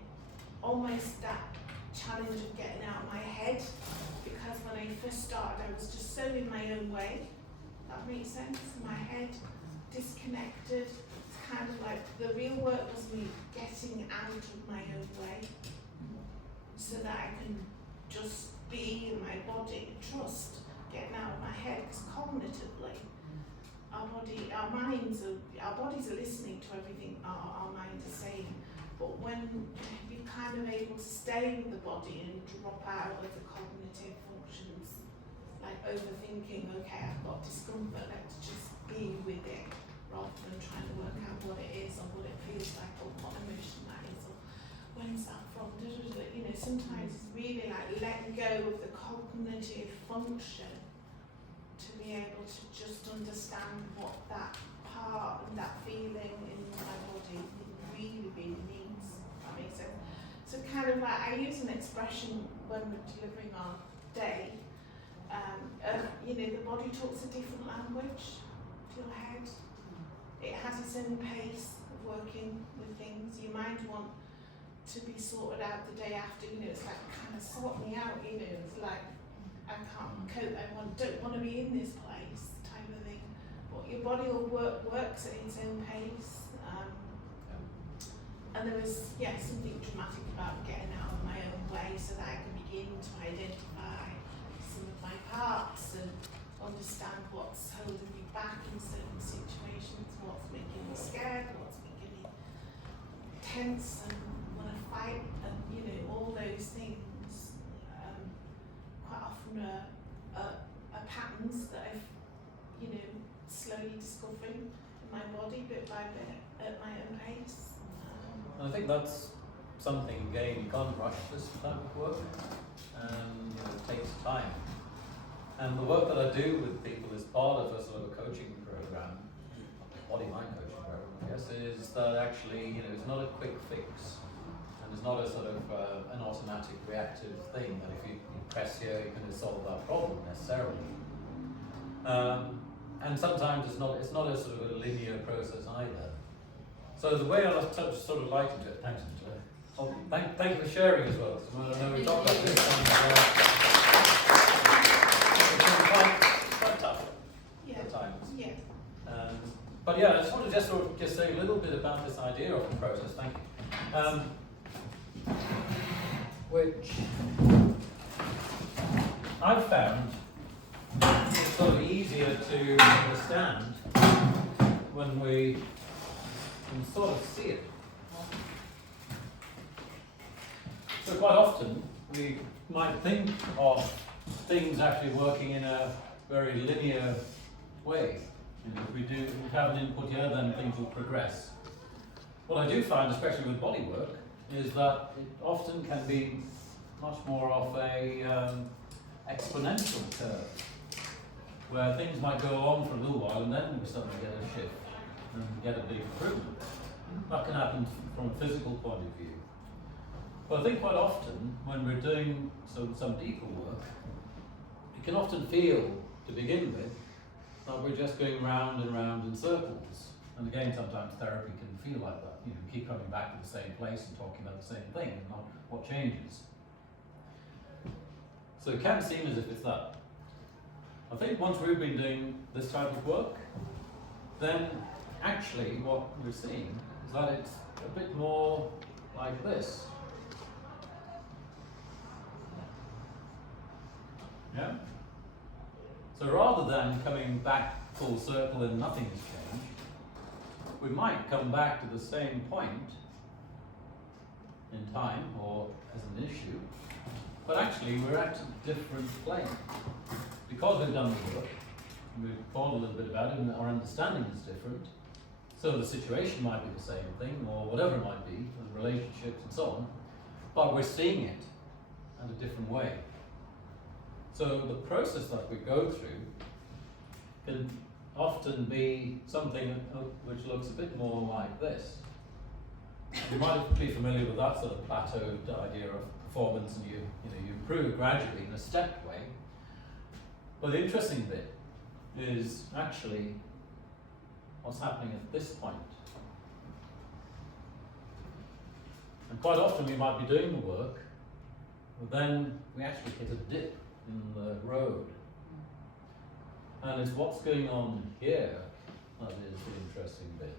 almost that challenge of getting out of my head, because when I first started I was just so in my own way. That makes sense? My head disconnected. It's kind of like the real work was me getting out of my own way so that I can just be in my body, trust getting out of my head, because cognitively our bodies are listening to everything our minds are saying. But when you're kind of able to stay with the body and drop out of the cognitive functions, like overthinking, okay, I've got discomfort, let's just be with it, rather than trying to work out what it is or what it feels like or what emotion that is or when's that from, you know, sometimes it's really like letting go of the cognitive function to be able to just understand what that part and that feeling in my body really, really means. That makes sense. So kind of like, I use an expression when we're delivering our day, you know, the body talks a different language to your head. It has its own pace of working with things. Your mind wants to be sorted out the day after, you know, it's like, kind of sort me out, you know, it's like, I can't cope, don't want to be in this place type of thing. But your body will works at its own pace. And there was, something dramatic about getting out of my own way so that I can begin to identify some of my parts and understand what's holding me back in certain situations, what's making me scared, what's making me tense and want to fight, and you know, all those things quite often are patterns that I've, you know, slowly discovering in my body bit by bit at my own pace. I think that's something, again, you can't rush this type of work, and you know, it takes time. And the work that I do with people as part of a sort of a coaching program, body mind coaching program, I guess, is that actually, you know, it's not a quick fix, and it's not a sort of an automatic reactive thing that if you press here, you're going to solve that problem necessarily. And sometimes it's not a sort of a linear process either. So the way I sort of likened it, thanks Angela. Oh, thank you for sharing as well, because I know we talked about this it's quite tough at times. Yeah. But yeah, I just want to just say a little bit about this idea of the process, thank you. Which I've found it's sort of easier to understand when we can sort of see it. So quite often we might think of things actually working in a very linear way. You know, if we have an input here, then things will progress. What I do find, especially with body work, is that it often can be much more of a exponential curve, where things might go on for a little while and then we suddenly get a shift and get a big improvement. That can happen from a physical point of view. But I think quite often when we're doing some deeper work, it can often feel, to begin with, that we're just going round and round in circles. And again, sometimes therapy can feel like that. You know, keep coming back to the same place and talking about the same thing and not what changes. So it can seem as if it's that. I think once we've been doing this type of work, then actually what we're seeing is that it's a bit more like this. Yeah? So rather than coming back full circle and nothing has changed, we might come back to the same point in time or as an issue, but actually we're at a different plane. Because we've done the work, we've thought a little bit about it and our understanding is different, so the situation might be the same thing or whatever it might be, the relationships and so on, but we're seeing it in a different way. So the process that we go through can often be something which looks a bit more like this. You might be familiar with that sort of plateaued idea of performance, and you improve gradually in a stepped way. But the interesting bit is actually what's happening at this point. And quite often we might be doing the work, but then we actually hit a dip in the road. And it's what's going on here that is the interesting bit.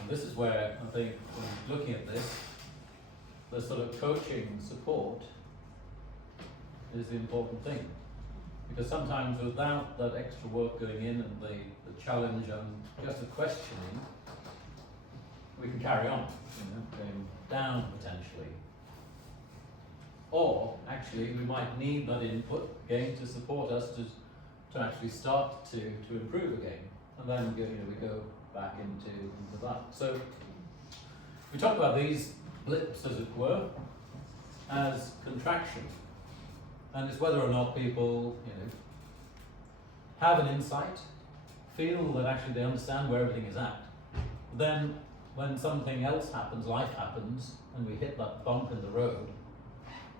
And this is where I think, when looking at this, the sort of coaching support is the important thing. Because sometimes without that extra work going in and the challenge and just the questioning, we can carry on, going down potentially. Or actually we might need that input again to support us to actually start to improve again. And then we go back into that. So we talk about these blips, as it were, as contraction. And it's whether or not people, have an insight, feel that actually they understand where everything is at. Then when something else happens, life happens, and we hit that bump in the road,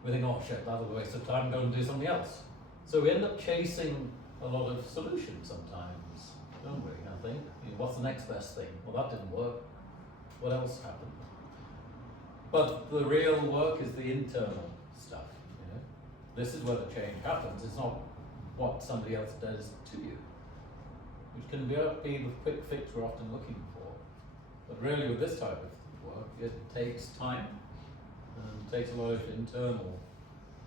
we think, oh shit, that was a waste of time, go and do something else. So we end up chasing a lot of solutions sometimes, don't we, I think? What's the next best thing? Well, that didn't work. What else happened? But the real work is the internal stuff, This is where the change happens. It's not what somebody else does to you, which can be the quick fix we're often looking for. But really with this type of work, it takes time and takes a lot of internal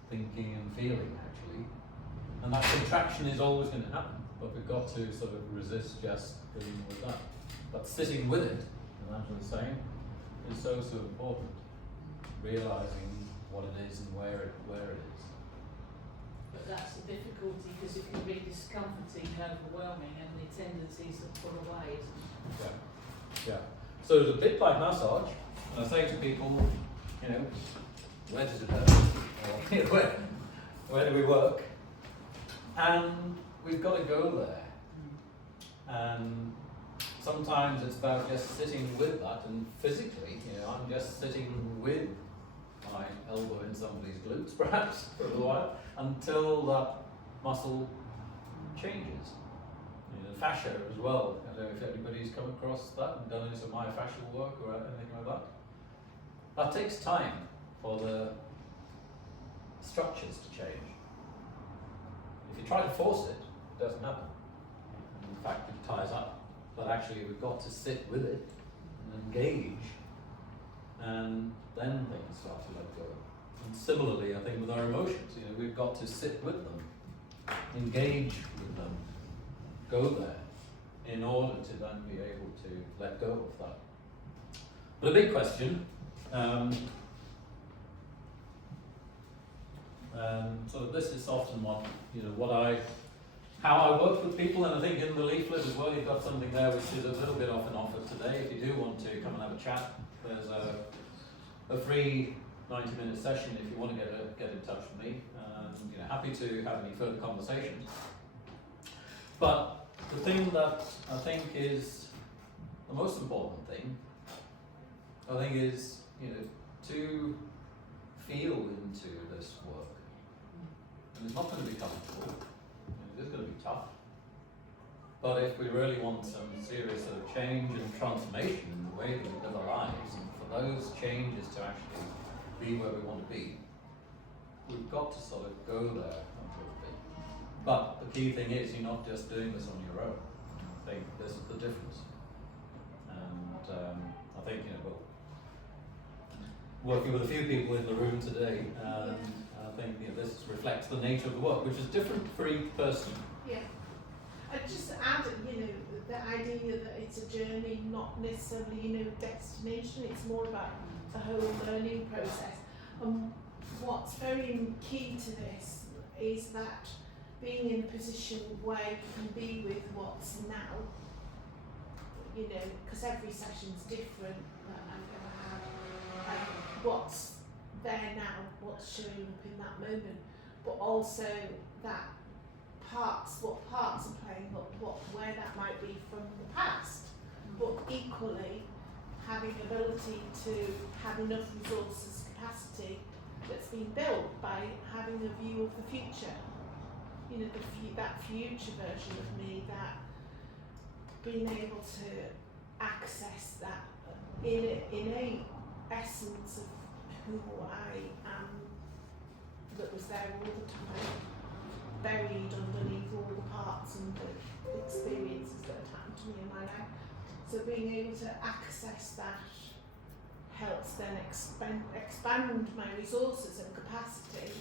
thinking and feeling actually. And that contraction is always going to happen, but we've got to sort of resist just dealing with that. But sitting with it, and Angela was saying, is so important. Realising what it is and where it is. But that's the difficulty, because it can be discomforting, overwhelming, and the tendencies to pull away. Yeah. So it's a bit like massage, and I say to people, where does it hurt? Or where do we work? And we've got to go there. And sometimes it's about just sitting with that, and physically, I'm just sitting with my elbow in somebody's glutes, perhaps, for a little while, until that muscle changes. The fascia as well. I don't know if anybody's come across that and done any sort of myofascial work or anything like that. That takes time for the structures to change. If you try to force it, it doesn't happen. In fact, it ties up. But actually, we've got to sit with it and engage, and then things start to let go. And similarly, I think with our emotions, we've got to sit with them, engage with them, go there, in order to then be able to let go of that. But a big question, so this is often how I work with people, and I think in the leaflet as well, you've got something there which is a little bit off an offer today. If you do want to come and have a chat, there's a free 90-minute session if you want to get in touch with me. Happy to have any further conversations. But the thing that I think is the most important thing, is to feel into this work. And it's not going to be comfortable. It is going to be tough. But if we really want some serious sort of change and transformation in the way that we live our lives, and for those changes to actually be where we want to be, we've got to sort of go there a little bit. But the key thing is, you're not just doing this on your own. I think this is the difference. And I think, working with a few people in the room today, I think this reflects the nature of the work, which is different for each person. Yeah. I'd just add, the idea that it's a journey, not necessarily, destination. It's more about the whole learning process. What's very key to this is that being in a position where you can be with what's now, because every session's different that I'm going to have, like what's there now, what's showing up in that moment, but also that what parts are playing, where that might be from the past, but equally having ability to have enough resources, capacity that's been built by having a view of the future. You know, that future version of me, that being able to access that innate essence of who I am that was there all the time, buried underneath all the parts and the experiences that had happened to me in my life. So being able to access that helps then expand my resources and capacity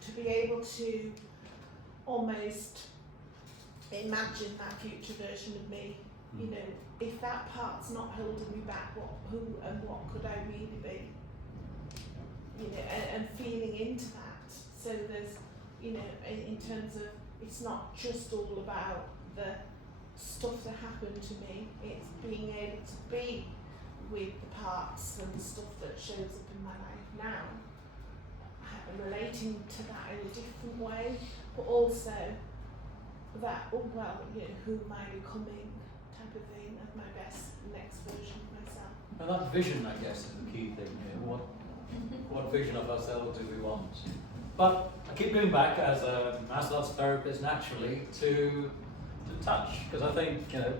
to be able to almost imagine that future version of me. You know, if that part's not holding me back, who and what could I really be? You know, and feeling into that. So there's, you know, in terms of, it's not just all about the stuff that happened to me, it's being able to be with the parts and the stuff that shows up in my life now, relating to that in a different way, but also that, oh well, you know, who am I becoming type of thing, of my best next version of myself. And that vision, I guess, is the key thing here. What vision of ourselves do we want? But I keep going back as a martial arts therapist naturally to touch, because I think, you know,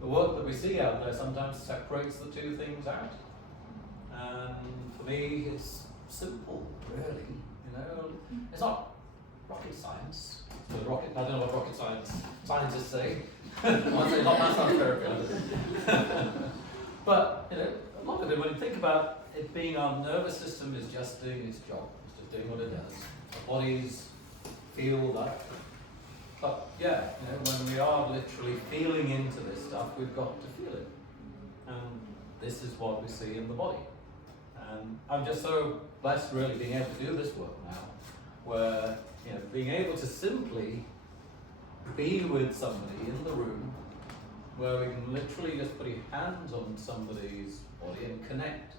the work that we see out there sometimes separates the two things out. And for me, it's simple, really. You know, it's not rocket science. I don't know what rocket scientists say. I say not massage therapy. But you know, a lot of it, when you think about it, being our nervous system is just doing its job. It's just doing what it does. Our bodies feel that. But yeah, you know, when we are literally feeling into this stuff, we've got to feel it. And this is what we see in the body. And I'm just so blessed really being able to do this work now, where, you know, being able to simply be with somebody in the room, where we can literally just put your hands on somebody's body and connect.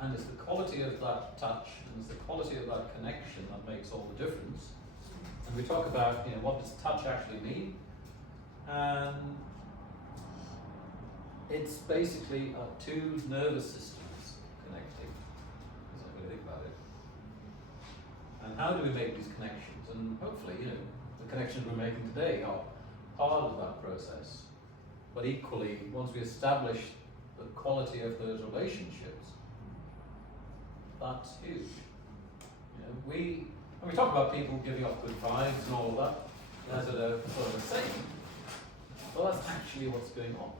And it's the quality of that touch and it's the quality of that connection that makes all the difference. And we talk about, you know, what does touch actually mean? And it's basically our two nervous systems connecting, as I really think about it. And how do we make these connections? And hopefully, you know, the connections we're making today are part of that process. But equally, once we establish the quality of those relationships, that's huge. You know, when we talk about people giving off good vibes and all of that, as a sort of a saying, well, that's actually what's going on.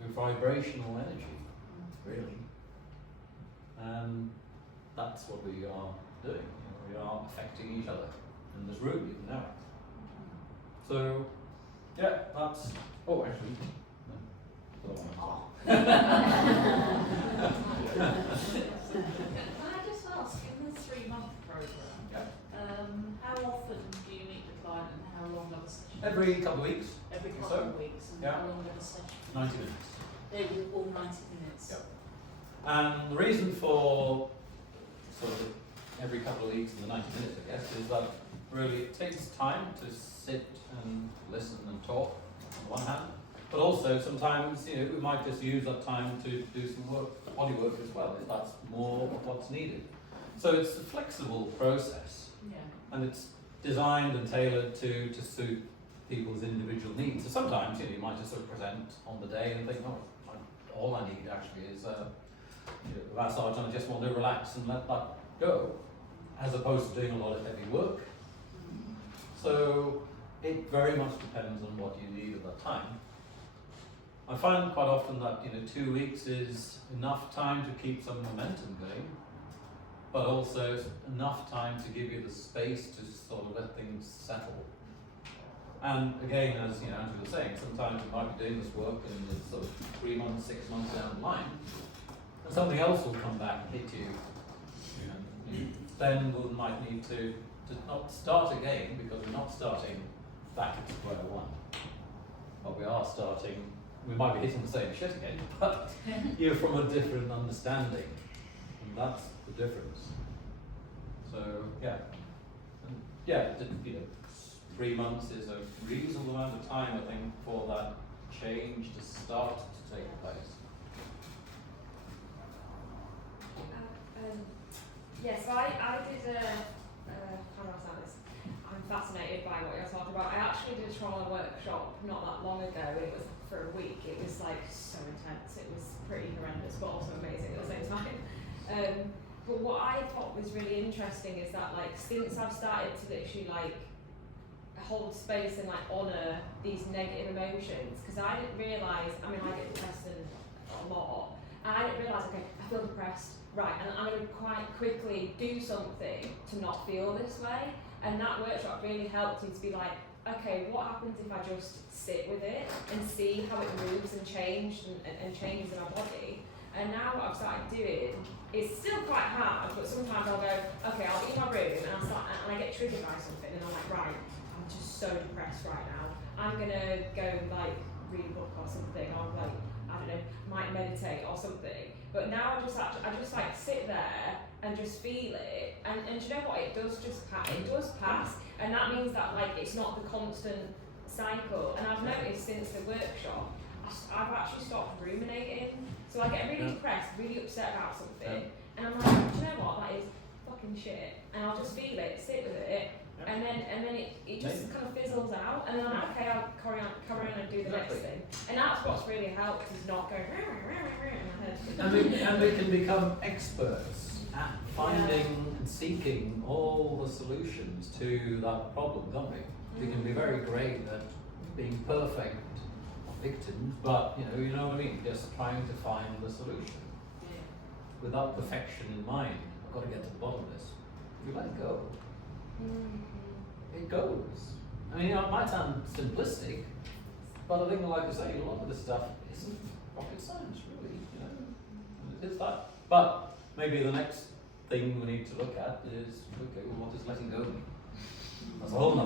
With vibrational energy, really. And that's what we are doing. You know, we are affecting each other in this room even now. So, yeah, that's. Oh, actually. Can I just ask, in the 3-month program, how often do you meet the client and how long are the sessions? Every couple of weeks. Every couple of weeks, and how long are the sessions? 90 minutes. They will all 90 minutes. Yep. And the reason for sort of every couple of weeks and the 90 minutes, I guess, is that really it takes time to sit and listen and talk on one hand, but also sometimes, you know, we might just use that time to do some work, body work as well, if that's more of what's needed. So it's a flexible process, and it's designed and tailored to suit people's individual needs. So sometimes, you know, you might just sort of present on the day and think, oh, all I need actually is you know, a massage, and I just want to relax and let that go, as opposed to doing a lot of heavy work. So it very much depends on what you need at that time. I find quite often that, you know, 2 weeks is enough time to keep some momentum going, but also enough time to give you the space to sort of let things settle. And again, as you know, Andrew was saying, sometimes you might be doing this work and it's sort of 3 months, 6 months down the line, and something else will come back and hit you. Then we might need to not start again, because we're not starting back at square one. But we are starting, we might be hitting the same shit again, but you're from a different understanding. And that's the difference. So, yeah. And yeah, you know, 3 months is a reasonable amount of time, I think, for that change to start to take place? So I did how do I say this? I'm fascinated by what you're talking about. I actually did a trauma workshop not that long ago. It was for a week. It was like so intense. It was pretty horrendous, but also amazing at the same time. But what I thought was really interesting is that like since I've started to literally like hold space and like honour these negative emotions, because I didn't realise, I mean I get depressed a lot, and I didn't realise, okay, I feel depressed, right, and I'm going to quite quickly do something to not feel this way. And that workshop really helped me to be like, okay, what happens if I just sit with it and see how it moves and changes in my body? And now what I've started doing is still quite hard, but sometimes I'll go, okay, I'll be in my room and and I get triggered by something and I'm like, right, I'm just so depressed right now. I'm gonna go like read a book or something, or like, I don't know, might meditate or something. But now I just like sit there and just feel it, and do you know what? It does just pass. It does pass, and that means that like it's not the constant cycle. And I've noticed since the workshop, I've actually stopped ruminating. So I get really depressed, really upset about something, and I'm like, do you know what? That is fucking shit, and I'll just feel it, sit with it. And then it just kind of fizzles out, and then I'm like, okay, I'll carry on and do the next thing. And that's what's really helped, is not going in my head. And we can become experts at finding and seeking all the solutions to that problem, can't we? We can be very great at being perfect victims, but you know what I mean, just trying to find the solution. Without perfection in mind, I've got to get to the bottom of this. If you let it go, it goes. I mean, it might sound simplistic, but I think, like I say, a lot of this stuff isn't rocket science, really. It is that. But maybe the next thing we need to look at is, okay, well, what does letting go mean? That's a whole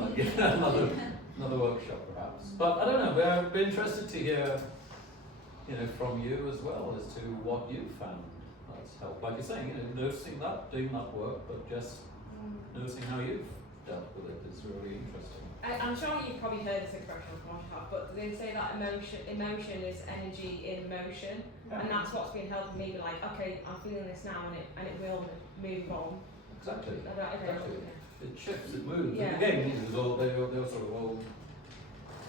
another workshop, perhaps. But I don't know. We'd be interested to hear, from you as well as to what you found that's helped. Like you're saying, noticing that, doing that work, but just noticing how you've dealt with it is really interesting. I'm sure you've probably heard this expression, of course you have, but they say that emotion is energy in motion, and that's what's been helping me be like, okay, I'm feeling this now, and it will move on. Exactly. Exactly. It shifts, it moves. Yeah. And again, they're sort of old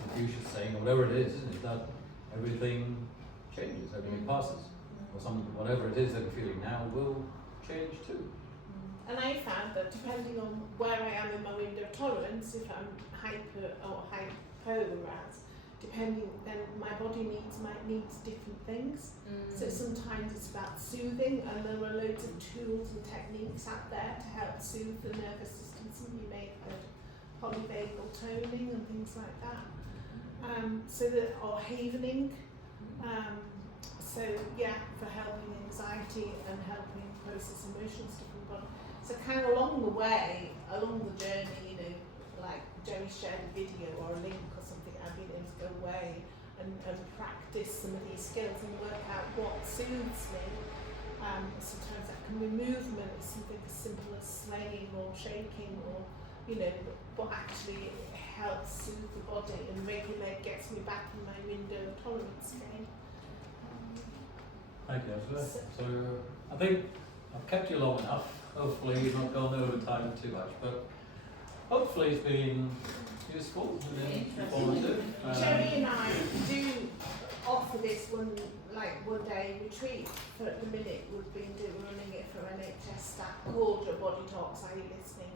Confucius saying, or whatever it is, isn't it, that everything changes, everything passes, or whatever it is that we're feeling now will change too. And I found that depending on where I am in my window of tolerance, if I'm hyper or hypo-aroused, then my body might need different things. So sometimes it's about soothing, and there are loads of tools and techniques out there to help soothe the nervous system. Some of you may have heard polyvagal toning and things like that. Or havening. For helping anxiety and helping process emotions from the body. So kind of along the way, along the journey, like Jerry shared a video or a link or something, I've been able to go away and practice some of these skills and work out what soothes me. Sometimes that can be movement, it's something as simple as swaying or shaking, or but actually it helps soothe the body and regulate, gets me back in my window of tolerance again. Thank you, Angela. So I think I've kept you long enough. Hopefully you've not gone over time too much, but hopefully it's been useful and informative. Sherry and I do offer this one day retreat. For at the minute we've been running it for NHS staff called Your Body Talks, Are You Listening?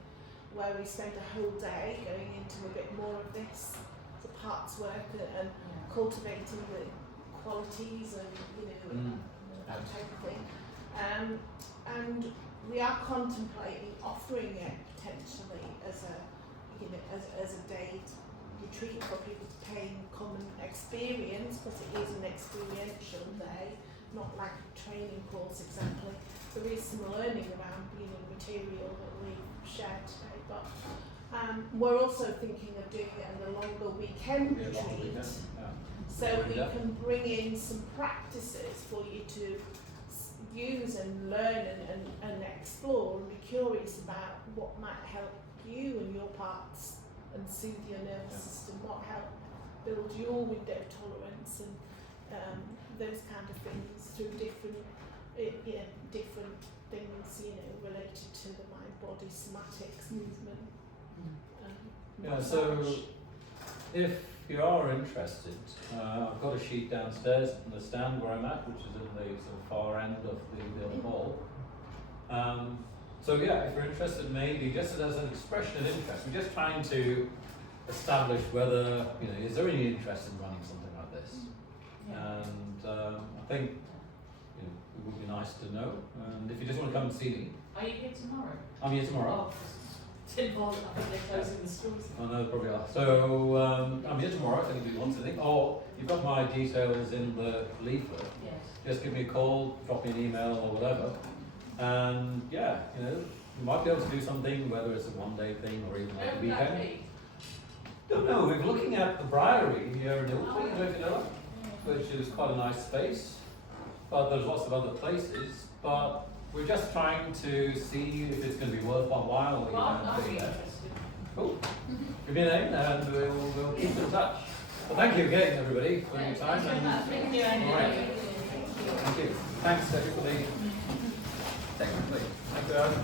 Where we spend a whole day going into a bit more of this, the parts work and cultivating the qualities and that type of thing. And we are contemplating offering it potentially as a day retreat for people to pay and come and experience, but it is an experiential day, not like a training course exactly. There is some learning around material that we've shared today, but we're also thinking of doing it in a longer weekend retreat. So we can bring in some practices for you to use and learn and explore and be curious about what might help you and your parts and soothe your nervous system, what build your window tolerance and those kind of things through different different things, related to the mind body somatics movement. Yeah, so if you are interested, I've got a sheet downstairs in the stand where I'm at, which is in the sort of far end of the hall. So yeah, if you're interested, maybe just as an expression of interest, we're just trying to establish whether, is there any interest in running something like this? And I think, it would be nice to know. And if you just want to come and see me, Are you here tomorrow? I'm here tomorrow. Oh, Tinfoil, I think they're closing the stores. I know, probably are. So I'm here tomorrow if anybody wants anything. Or you've got my details in the leaflet. Yes. Just give me a call, drop me an email or whatever. And yeah, you might be able to do something, whether it's a one-day thing or even like a Where would that weekend. be? Don't know, we're looking at the Briary here in Ilkley, I don't know if you know it, which is quite a nice space. But there's lots of other places. But we're just trying to see if it's going to be worth our while. Well, I'd be interested. Cool. Give me a name and we'll keep in touch. Well, thank you again, everybody, for your time. Thank you, Andy. All right. Thank you. Thanks, everybody. Technically. Thank you.